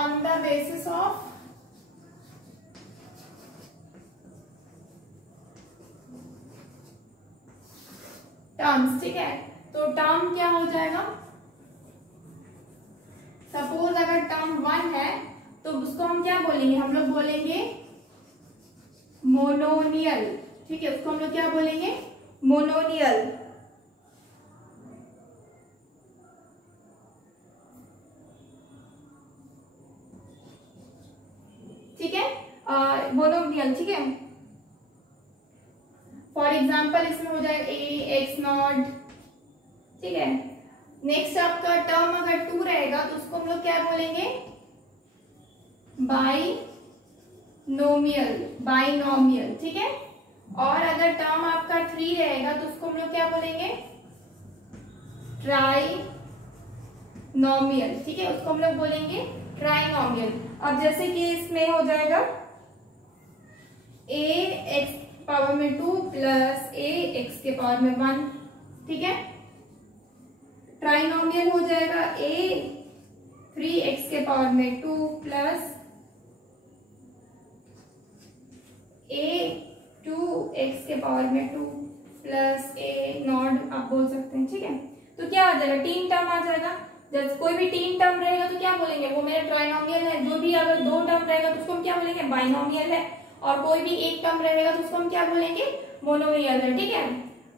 On the basis of terms. ठीक है, तो टर्म क्या हो जाएगा? सपोज अगर टर्म 1 है तो उसको हम क्या बोलेंगे? हम लोग बोलेंगे मोनोनियल, ठीक है, उसको हम लोग क्या बोलेंगे, मोनोनियल। ठीक है, मोनोनियल, ठीक है। फॉर एग्जाम्पल इसमें हो जाए ए एक्स नॉट, ठीक है। नेक्स्ट आपका टर्म अगर 2 रहेगा तो उसको हम लोग क्या बोलेंगे, बाइनोमियल, बाइनोमियल, ठीक है। और अगर टर्म आपका 3 रहेगा तो उसको हम लोग क्या बोलेंगे, ट्राइनोमियल, ठीक है, उसको हम लोग बोलेंगे ट्राइनोमियल। अब जैसे कि इसमें हो जाएगा ए एक्स पावर में 2 प्लस ए एक्स के पावर में 1, ठीक है। ट्राइनोमियल हो जाएगा ए 3x के पावर में 2 प्लस ए 2x के पावर में 2 प्लस ए नॉट आप बोल सकते हैं, ठीक है। तो क्या आ जाएगा, 3 टर्म आ जाएगा। जब कोई भी 3 टर्म रहेगा तो क्या बोलेंगे, वो मेरा ट्राइनोमियल है। जो भी अगर 2 टर्म रहेगा तो उसको हम क्या बोलेंगे, बाइनोमियल है। और कोई भी 1 टर्म रहेगा तो उसको हम क्या बोलेंगे, मोनोमियल है, ठीक है।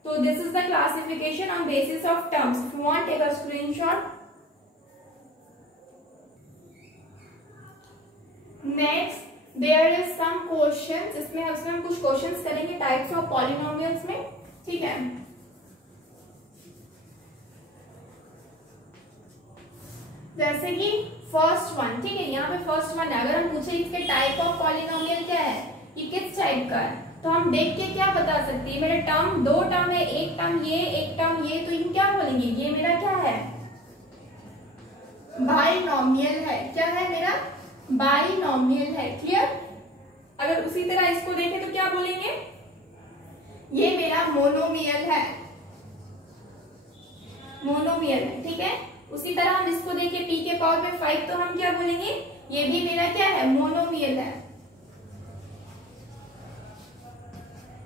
तो this is the classification on basis of terms. If you want take a screenshot. Next there is some questions, इसमें हम कुछ क्वेश्चंस करेंगे टाइप्स ऑफ पॉलिनोमियल्स में, ठीक है। जैसे कि फर्स्ट वन, ठीक है, यहाँ पे फर्स्ट वन है। अगर हम पूछे इसके टाइप ऑफ पॉलिनोमियल क्या है, ये किस टाइप का है, तो हम देख के क्या बता सकते हैं, मेरे टर्म 2 टर्म है, एक टर्म ये एक टर्म ये, तो इन क्या बोलेंगे, ये मेरा क्या है, बाइनोमियल है। क्या है मेरा, बाइनोमियल है। क्लियर। अगर उसी तरह इसको देखें तो क्या बोलेंगे, ये मेरा मोनोमियल है, मोनोमियल है, ठीक है। उसी तरह हम इसको देखें p के पावर में 5, तो हम क्या बोलेंगे, ये भी मेरा क्या है, मोनोमियल है।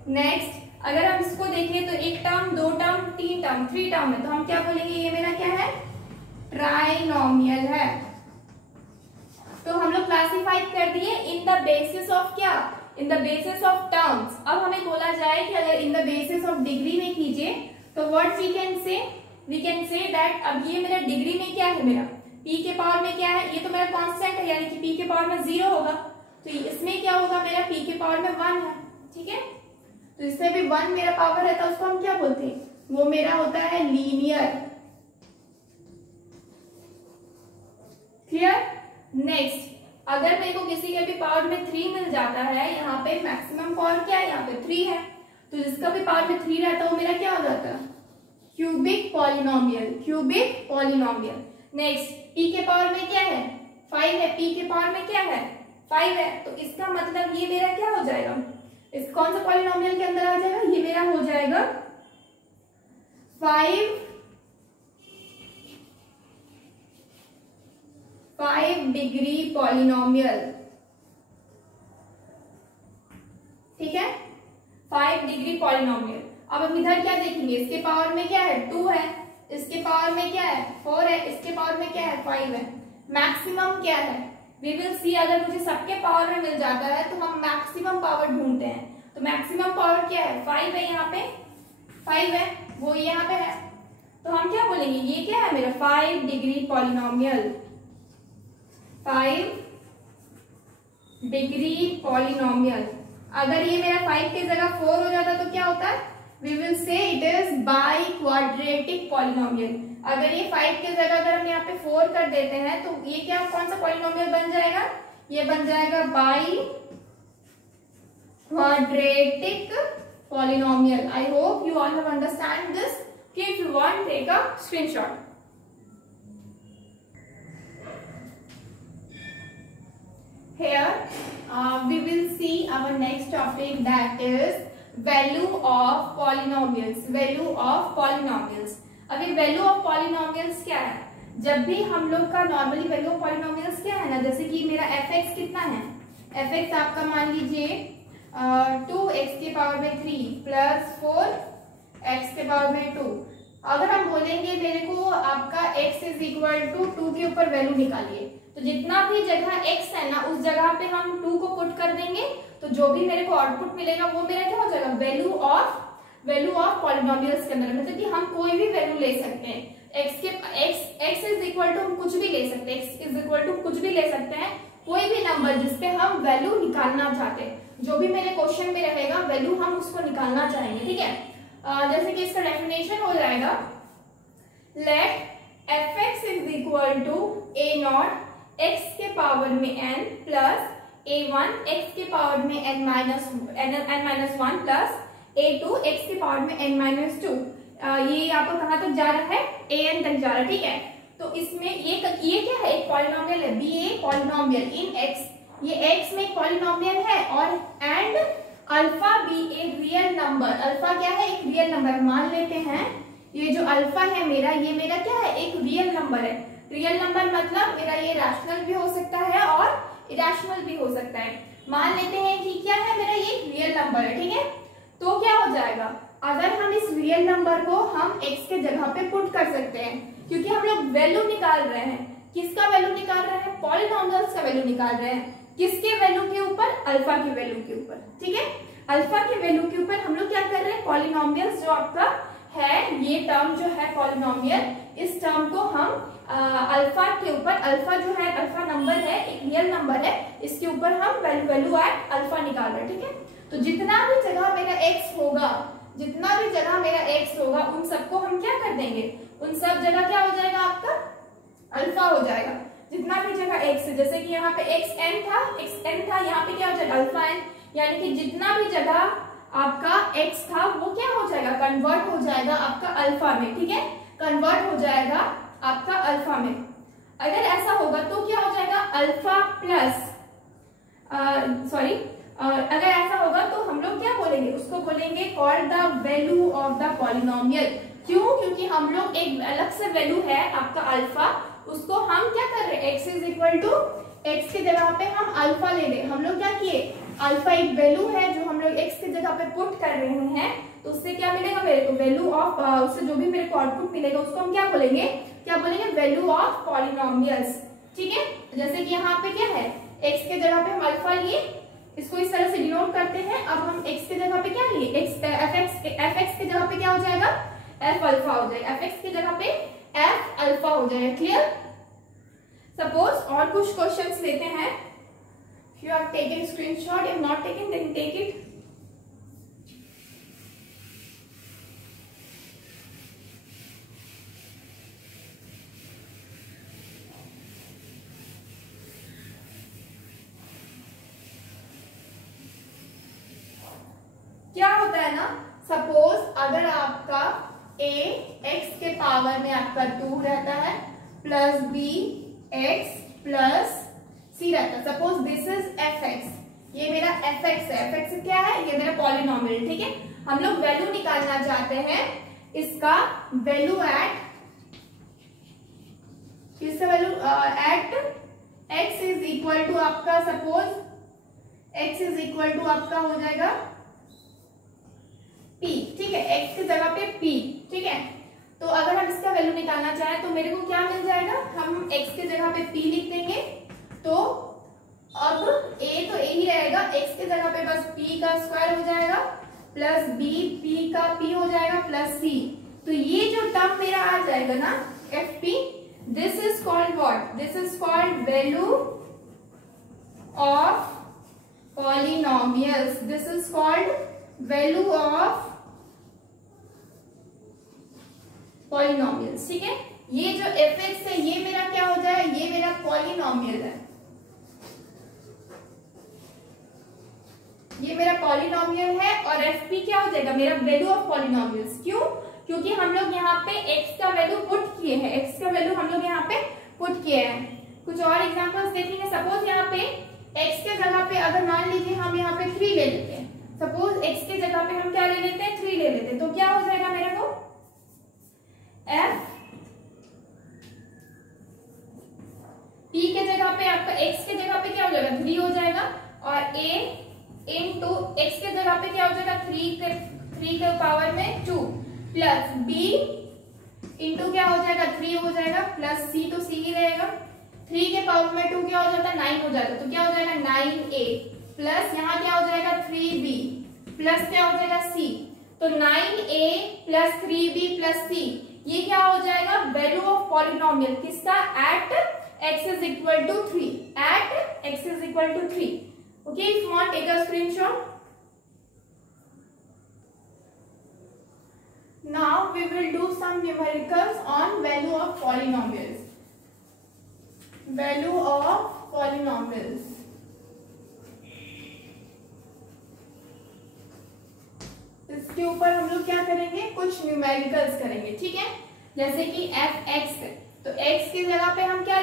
नेक्स्ट अगर हम इसको देखें तो 1 टर्म 2 टर्म 3 टर्म 3 टर्म है, तो हम क्या बोलेंगे, ये मेरा क्या है, ट्राइनोमियल है। तो हम लोग क्लासिफाई कर दिए इन द बेसिस ऑफ क्या, in the basis of terms. अब हमें बोला जाए कि अगर in the basis of degree में कीजिए तो what we can say, we can say that, अब ये मेरा डिग्री में क्या है, मेरा p के पावर में क्या है, ये तो मेरा कांस्टेंट है, यानी कि p के पावर में 0 होगा, तो इसमें क्या होगा, मेरा p के पावर में 1 है, ठीक है। तो इसमें भी 1 मेरा पावर रहता है, उसको हम क्या बोलते हैं, वो मेरा होता है लीनियर। क्लियर। नेक्स्ट अगर मेरे को किसी के भी पावर में 3 मिल जाता है, यहाँ पे मैक्सिमम पावर क्या है, यहाँ पे 3 है, तो जिसका भी पावर में 3 रहता है वो मेरा क्या हो जाता है, cubic polynomial, cubic polynomial. Next p के पावर में क्या है, 5 है, p के पावर में क्या है, 5 है, तो इसका मतलब ये मेरा क्या हो जाएगा, इस कौन सा पॉलिनोमियल के अंदर आ जाएगा, ये मेरा हो जाएगा 5 डिग्री पॉलिनोमियल, ठीक है, 5 डिग्री पॉलिनोमियल। अब हम इधर क्या देखेंगे, इसके पावर में क्या है, 2 है, इसके पावर में क्या है, 4 है, इसके पावर में क्या है, 5 है। मैक्सिमम क्या है, वी विल सी। अगर मुझे सबके पावर में मिल जाता है तो हम मैक्सिमम पावर ढूंढते हैं, तो मैक्सिमम पावर क्या है, 5 है, यहाँ पे 5 है, वो यहाँ पे है, तो हम क्या बोलेंगे, ये क्या है मेरा 5 डिग्री पॉलिनोमियल, 5 डिग्री पॉलिनोमियल। अगर ये मेरा 5 की जगह 4 हो जाता तो क्या होता है, we will say it is by quadratic polynomial. अगर ये 5 की जगह अगर हम यहाँ पे 4 कर देते हैं तो ये क्या, कौन सा पॉलिनोमियल बन जाएगा, ये बन जाएगा by quadratic polynomial. I hope you all have understand this. If you want take a screenshot. Here we will see our next topic, that is value of polynomials, value of polynomials। अभी value of polynomials क्या है, जब भी हम लोग का normally value of polynomials क्या है ना, जैसे कि मेरा fx कितना है, fx आपका मान लीजिए 2x के पावर में 3 प्लस 4x के पावर में 2। अगर हम बोलेंगे मेरे को आपका x इज इक्वल टू 2 के ऊपर वैल्यू निकालिए, तो जितना भी जगह x है ना उस जगह पे हम 2 को पुट कर देंगे, तो जो भी मेरे को आउटपुट मिलेगा वो मेरा क्या हो जाएगा, वैल्यू ऑफ पॉलिनोमियल्स के अंदर, मतलब कि हम कोई भी वैल्यू ले सकते हैं। x इज इक्वल टू हम कुछ भी ले सकते हैं, x इज इक्वल टू कुछ भी ले सकते हैं, कोई भी नंबर जिसपे हम वैल्यू निकालना चाहते हैं, जो भी मेरे क्वेश्चन में रहेगा वैल्यू हम उसको निकालना चाहेंगे, ठीक है। जैसे कि इसका डेफिनेशन हो जाएगा, let fx is equal to a naught x के पावर में n प्लस a1 x के पावर में n माइनस 1 प्लस a2 x के पावर में n माइनस 2। ये आपको कहाँ तक जा रहा है, an तक जा रहा है, ठीक है। तो इसमें ये क्या है, एक पॉलिनोमियल है, be a polynomial in x, ये x में एक पॉलिनोमियल है और and alpha be a real number, alpha क्या है, एक रियल नंबर। मान लेते हैं ये जो अल्फा है मेरा, ये मेरा क्या है, एक रियल नंबर है। रियल नंबर मतलब मेरा ये रैशनल भी हो सकता है और इरेशनल भी हो सकता है। मान लेते हैं कि क्या है, मेरा ये रियल नंबर है, ठीक है। तो क्या हो जाएगा, अगर हम इस रियल नंबर को हम x के जगह पे पुट कर सकते हैं, क्योंकि हम लोग वैल्यू निकाल रहे हैं, किसका वैल्यू निकाल रहे हैं, पॉलिनोमियल्स का वैल्यू निकाल रहे हैं, किसके वैल्यू के ऊपर, अल्फा की वैल्यू के ऊपर, ठीक है। अल्फा की वैल्यू के ऊपर हम लोग क्या कर रहे हैं, पॉलिनोमियल्स जो आपका है, ये टर्म जो है पॉलिनोमियल, इस टर्म को हम अल्फा के ऊपर, अल्फा जो है, अल्फा नंबर है, एक रियल नंबर है, इसके ऊपर हम वैल्यू एट अल्फा निकाल रहे हैं, ठीक है। तो जितना भी जगह मेरा x होगा, जितना भी जगह मेरा x होगा, उन सबको हम क्या कर देंगे, उन सब जगह क्या हो जाएगा, आपका अल्फा हो जाएगा। जितना भी जगह x है, जैसे कि यहाँ पे xn था, यहाँ पे क्या हो जाएगा, अल्फा n, यानी कि जितना भी जगह आपका x था वो क्या हो जाएगा, कन्वर्ट हो जाएगा आपका अल्फा में, ठीक है, कन्वर्ट हो जाएगा आपका अल्फा में। अगर ऐसा होगा तो क्या हो जाएगा, अल्फा प्लस अगर ऐसा होगा तो हम लोग क्या बोलेंगे, उसको बोलेंगे call the value of the polynomial. क्यों, क्योंकि हम लोग एक अलग से वैल्यू है आपका अल्फा, उसको हम क्या कर रहे हैं, x is equal to, x की जगह पे हम अल्फा ले रहे, हम लोग क्या किए, अल्फा एक वैल्यू है जो हम लोग x की जगह पे पुट कर रहे हैं, तो उससे क्या मिलेगा मेरे को, वैल्यू ऑफ, उससे जो भी मेरे को आउटपुट मिलेगा उसको हम क्या बोलेंगे, वैल्यू ऑफ पॉलिनोमियल्स, ठीक है। जैसे कि यहाँ पे क्या है, x के जगह पे हम अल्फा लिए, इसको इस तरह से डिनोट करते हैं। अब हम x के जगह पे क्या लिए, fx के जगह पे क्या हो जाएगा, f अल्फा हो जाएगा, fx की जगह पे f अल्फा हो जाएगा, क्लियर। सपोज और कुछ क्वेश्चंस लेते हैं, if you have taken screenshot, if not taken then take it। क्या होता है ना, सपोज अगर आपका a x के पावर में आपका 2 रहता है plus b x plus c रहता है, सपोज दिस इज fx, ये मेरा fx है, fx क्या है, ये मेरा पॉलिनोमियल, ठीक है। हम लोग वैल्यू निकालना चाहते हैं इसका, वैल्यू एट, इसका value at x is equal to आपका, suppose x is equal to आपका हो जाएगा p, ठीक है, x की जगह पे p, ठीक है। तो अगर हम इसका वैल्यू निकालना चाहें तो मेरे को क्या मिल जाएगा, हम x की जगह पे p लिख देंगे, तो अब a तो a ही रहेगा, x की जगह पे बस p का स्क्वायर हो जाएगा प्लस b p का p हो जाएगा प्लस c। तो ये जो टर्म मेरा आ जाएगा ना fp, this is called what, this is called value of polynomials, this is called value of polynomials, ठीक है। ये जो fx है ये मेरा क्या हो जाएगा, ये मेरा पॉलिनोमियल है, ये मेरा पॉलिनोमियल है, और fp क्या हो जाएगा, मेरा वैल्यू ऑफ पॉलिनोमियल्स। क्यों, क्योंकि हम लोग यहाँ पे x का वैल्यू पुट किए हैं, x का वैल्यू हम लोग यहाँ पे पुट किए हैं। कुछ और एग्जांपल्स देखेंगे, सपोज यहाँ पे x के जगह पे अगर मान लीजिए हम यहाँ पे 3 ले लेते हैं, सपोज x के जगह पे हम क्या ले लेते हैं, 3 ले लेते हैं, तो क्या हो जाएगा मेरे को, f p के जगह पे आपका x के जगह पे क्या हो जाएगा, 3 हो जाएगा, और a इंटू x के जगह पे क्या हो जाएगा, 3 के पावर में 2 प्लस b इंटू क्या हो जाएगा, 3 हो जाएगा, प्लस c तो c ही रहेगा, 3 के पावर में 2 क्या हो जाता है, 9 हो जाएगा, तो क्या हो जाएगा 9a, प्लस यहाँ क्या हो जाएगा 3b प्लस क्या हो जाएगा c, तो 9a plus 3b plus c, ये क्या हो जाएगा वैल्यू ऑफ पॉलिनोमियल किसका, eight x is equal to 3, at x is equal to 3. Okay, if you want take a screenshot. Now we will do some numericals on value of polynomials. Value of polynomials. इसके ऊपर हम लोग क्या करेंगे, कुछ numericals करेंगे, ठीक है। जैसे कि f(x) है, तो x की जगह पे हम क्या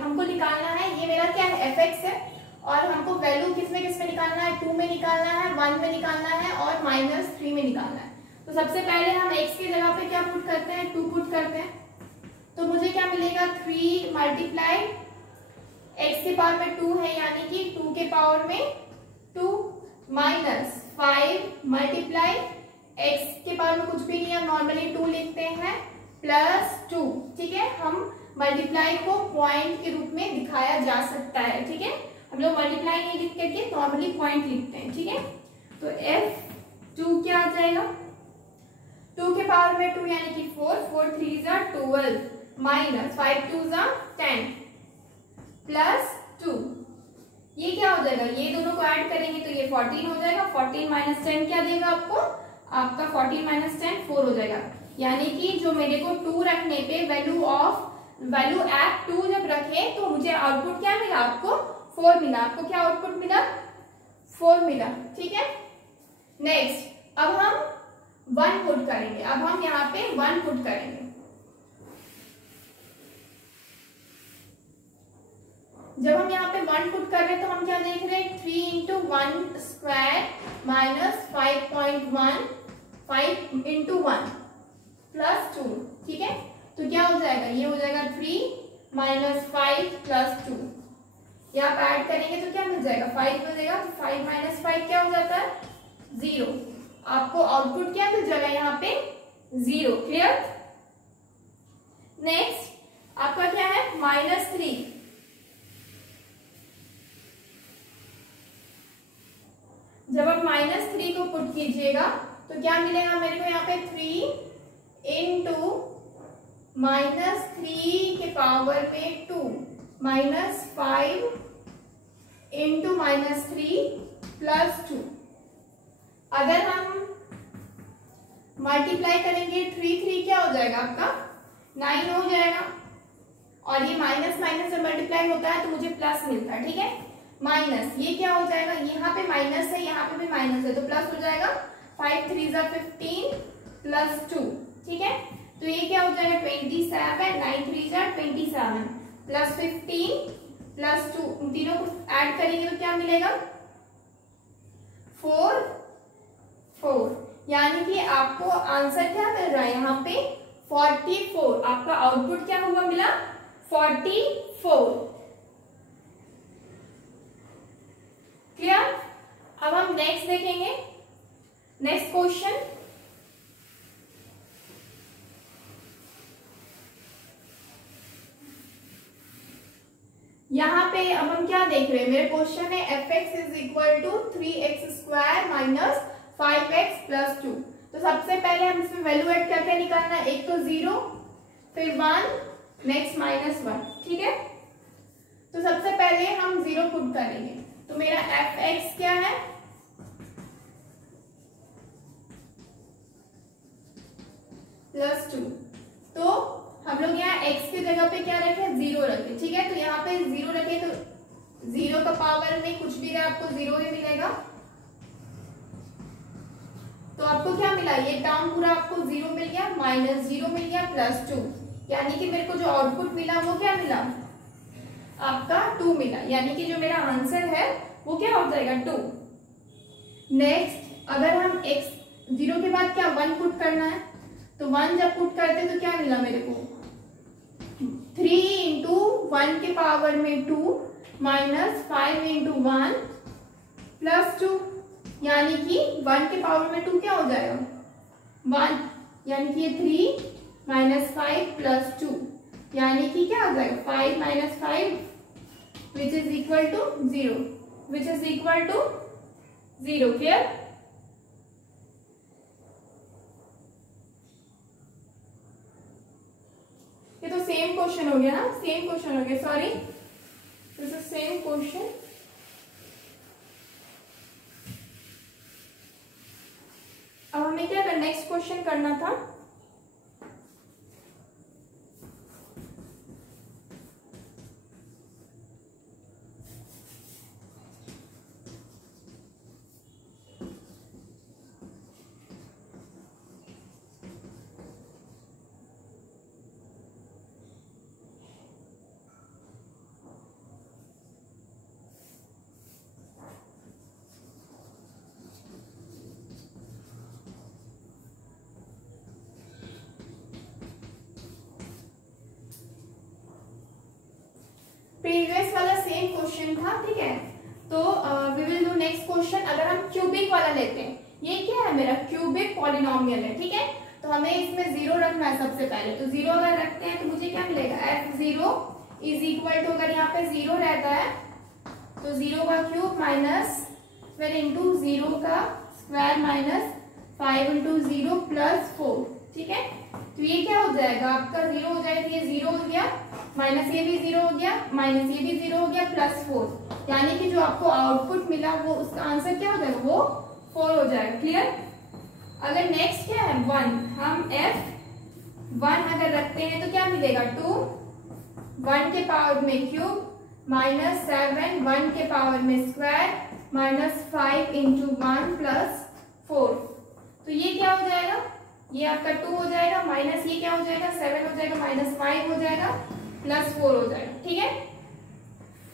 हमको निकालना है, ये मेरा क्या है f(x) है, और हमको वैल्यू किसमें निकालना है, 2 में निकालना है, 1 में निकालना है और -3 में निकालना है। तो सबसे पहले हम x की जगह पे क्या पुट करते हैं, 2 पुट करते हैं, तो मुझे क्या मिलेगा 3 मल्टीप्लाई x के पावर में 2 है यानी कि 2 के पावर में 2 माइनस 5 मल्टीप्लाई x के पावर में कुछ भी नहीं है, नॉर्मली 2 लिखते हैं, प्लस 2, ठीक है। हम मल्टीप्लाई को पॉइंट के रूप में दिखाया जा सकता है, ठीक है। हम लोग मल्टीप्लाई नहीं लिख करके नॉर्मली पॉइंट लिखते हैं, ठीक है। तो f(2) क्या आ जाएगा, 2 के पावर में 2 यानी कि 4, 4 3 जा 12 माइनस 5 2 जा 10 प्लस 2, ये क्या हो जाएगा, ये दोनों को ऐड करेंगे तो ये 14 हो जाएगा, 14 माइनस 10 क्या देगा आपको, आपका 14 माइनस 10 4 हो जाएगा। यानी कि जो मेरे को 2 रखने पे वैल्यू एट 2 जब रखे तो मुझे आउटपुट क्या मिला, आपको 4 मिला, आपको क्या आउटपुट मिला 4 मिला, ठीक है। नेक्स्ट अब हम 1 पुट करेंगे, अब हम यहाँ पे 1 पुट करेंगे। जब हम यहाँ पे 1 पुट कर रहे हैं तो हम क्या देख रहे हैं, 3 into 1 square minus 5.1 5 into 1 plus 2, ठीक है। तो क्या हो जाएगा, ये हो जाएगा 3 माइनस 5 प्लस 2, यहाँ पे ऐड करेंगे तो क्या मिल जाएगा 5 मिल जाएगा, तो 5 माइनस 5 क्या हो जाता है 0, आपको आउटपुट क्या मिल जाएगा यहाँ पे 0, क्लियर। नेक्स्ट आपका क्या है -3, जब आप -3 को पुट कीजिएगा तो क्या मिलेगा मेरे को यहाँ पे 3 इंटू -3 के पावर में 2 माइनस 5 इंटू -3 प्लस 2। अगर हम मल्टीप्लाई करेंगे 3 क्या हो जाएगा आपका 9 हो जाएगा, और ये माइनस माइनस जब मल्टीप्लाई होता है तो मुझे प्लस मिलता है, ठीक है। माइनस ये क्या हो जाएगा, यहाँ पे माइनस है यहाँ पे भी माइनस है तो प्लस हो जाएगा, 5 3 जा 15 प्लस 2, ठीक है। तो ये क्या हो जाएगा 27, 9 3 जा 27 प्लस 15 प्लस 2, तीनों को ऐड करेंगे तो क्या मिलेगा 4, यानी कि आपको आंसर क्या मिल रहा है यहाँ पे 44, आपका आउटपुट क्या होगा मिला 44, क्लियर। अब हम नेक्स्ट देखेंगे, नेक्स्ट क्वेश्चन। यहाँ पे अब हम क्या देख रहे हैं, मेरे क्वेश्चन है f(x) is equal to 3x square minus 5x plus 2। तो सबसे पहले हम इसमें वैल्यू ऐड करके निकालना है, एक तो 0 फिर 1 नेक्स्ट -1, ठीक है। तो सबसे पहले हम 0 पुट करेंगे, तो मेरा f(x) क्या है +2, तो हम लोग यहाँ x की जगह पे क्या रखे 0 रखे, ठीक है। तो यहाँ पे 0 रखे तो 0 का पावर में कुछ भी रहा आपको 0 ही मिलेगा, तो आपको क्या मिला, ये टर्म पूरा आपको 0 मिल गया, -0 मिल गया प्लस 2, यानी कि मेरे को जो आउटपुट मिला वो क्या मिला आपका 2 मिला, यानी कि जो मेरा आंसर है वो क्या हो जाएगा 2। नेक्स्ट अगर हम x 0 के बाद क्या 1 पुट करना है, तो 1 जब पुट करते तो क्या मिला मेरे को 3 इंटू 1 के पावर में 2 माइनस 5 इंटू 1 प्लस 2, यानी कि 1 के पावर में 2 क्या हो जाएगा 1, यानी कि ये 3 माइनस 5 प्लस 2, यानी कि क्या हो जाएगा 5 minus 5 which is equal to 0, which is equal to 0। Clear? ये तो सेम क्वेश्चन हो गया ना, सेम क्वेश्चन हो गया, sorry this is same question. अब हमें क्या करना, नेक्स्ट क्वेश्चन करना था। प्रीवियस वाला सेम क्वेश्चन था, ठीक है। तो we will do next question. अगर हम क्यूबिक वाला लेते हैं, ये क्या है मेरा क्यूबिक पॉलिनोमियल है, ठीक है। तो हमें इसमें 0 रखना है सबसे पहले। तो 0 अगर रखते हैं तो मुझे क्या मिलेगा, f0 इज इक्वल टू, अगर यहाँ पे 0 रहता है तो 0 का क्यूब माइनस फिर इंटू 0 का स्क्वायर माइनस 5 इंटू 0 प्लस 4, ठीक है। तो ये क्या हो जाएगा आपका, 0 हो जाएगा, ये 0 हो गया, माइनस ये भी 0 हो गया, माइनस ये भी 0 हो गया, प्लस 4, यानी कि जो आपको आउटपुट मिला वो उसका आंसर क्या हो जाएगा, वो 4 हो जाएगा। क्लियर? अगर नेक्स्ट क्या है 1, हम f1 अगर रखते हैं तो क्या मिलेगा 2, 1 के पावर में क्यूब माइनस 7 1 के पावर में स्क्वायर माइनस 5 इंटू 1 प्लस 4। तो ये क्या हो जाएगा, ये आपका 2 हो जाएगा, माइनस ये क्या हो जाएगा 7 हो जाएगा, माइनस 5 हो जाएगा, प्लस 4 हो जाएगा, ठीक है।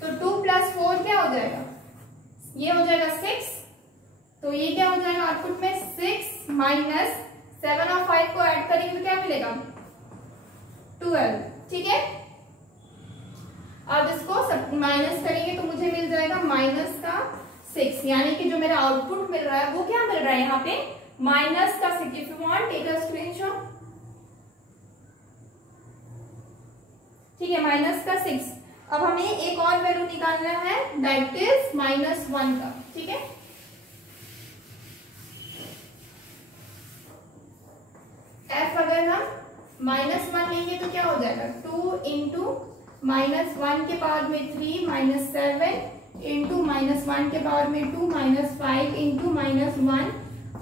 तो 2 प्लस 4 क्या हो जाएगा, ये हो जाएगा 6। तो ये क्या हो जाएगा आउटपुट में 6 माइनस 7 और 5 को ऐड करेंगे तो क्या मिलेगा 12, ठीक है। अब इसको माइनस करेंगे तो मुझे मिल जाएगा माइनस का 6, यानी कि जो मेरा आउटपुट मिल रहा है वो क्या मिल रहा है यहाँ पे माइनस का 6। If you want take a screenshot, ठीक है, माइनस का 6। अब हमें एक और वैल्यू निकालना है दैट इज -1 का, ठीक है। f अगर हम -1 लेंगे तो क्या हो जाएगा 2 इंटू -1 के पावर में 3 माइनस 7 इंटू -1 के पावर में 2 माइनस 5 इंटू -1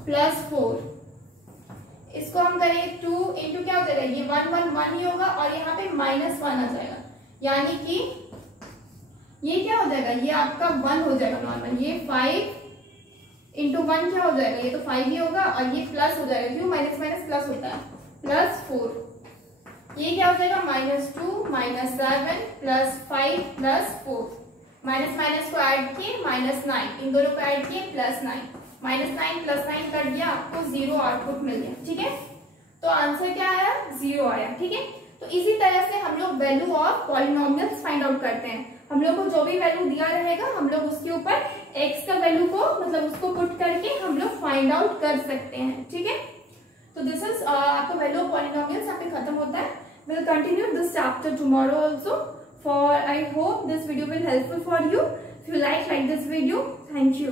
प्लस 4। इसको हम करेंगे 2 इंटू क्या हो जाएगा, ये 1 1 1 ही होगा और यहाँ पे -1 आ जाएगा, यानी कि ये क्या हो जाएगा, ये आपका 1 हो जाएगा नॉर्मल। ये 5 इंटू 1 क्या हो जाएगा, ये तो 5 ही होगा और ये प्लस हो जाएगा, क्यों माइनस माइनस प्लस होता है, प्लस 4। ये क्या हो जाएगा -2 -7 प्लस 5 प्लस 4, माइनस माइनस को ऐड किए -9, इन दोनों को ऐड किए +9, -9 प्लस 9 कट गया, आपको 0 आउटपुट मिल गया, ठीक है। तो आंसर क्या आया 0 आया, ठीक है। तो इसी तरह से हम लोग value of polynomials find out करते हैं। हम लोग को जो भी वैल्यू दिया रहेगा हम लोग उसके ऊपर x का वैल्यू को मतलब उसको पुट करके हम लोग फाइंड आउट कर सकते हैं, ठीक है। तो दिस इज आपका वैल्यू ऑफ पॉलिनोमियल्स यहाँ पे खत्म होता है। Will continue this chapter tomorrow also. For I hope this video will helpful for you. If you like this video, thank you.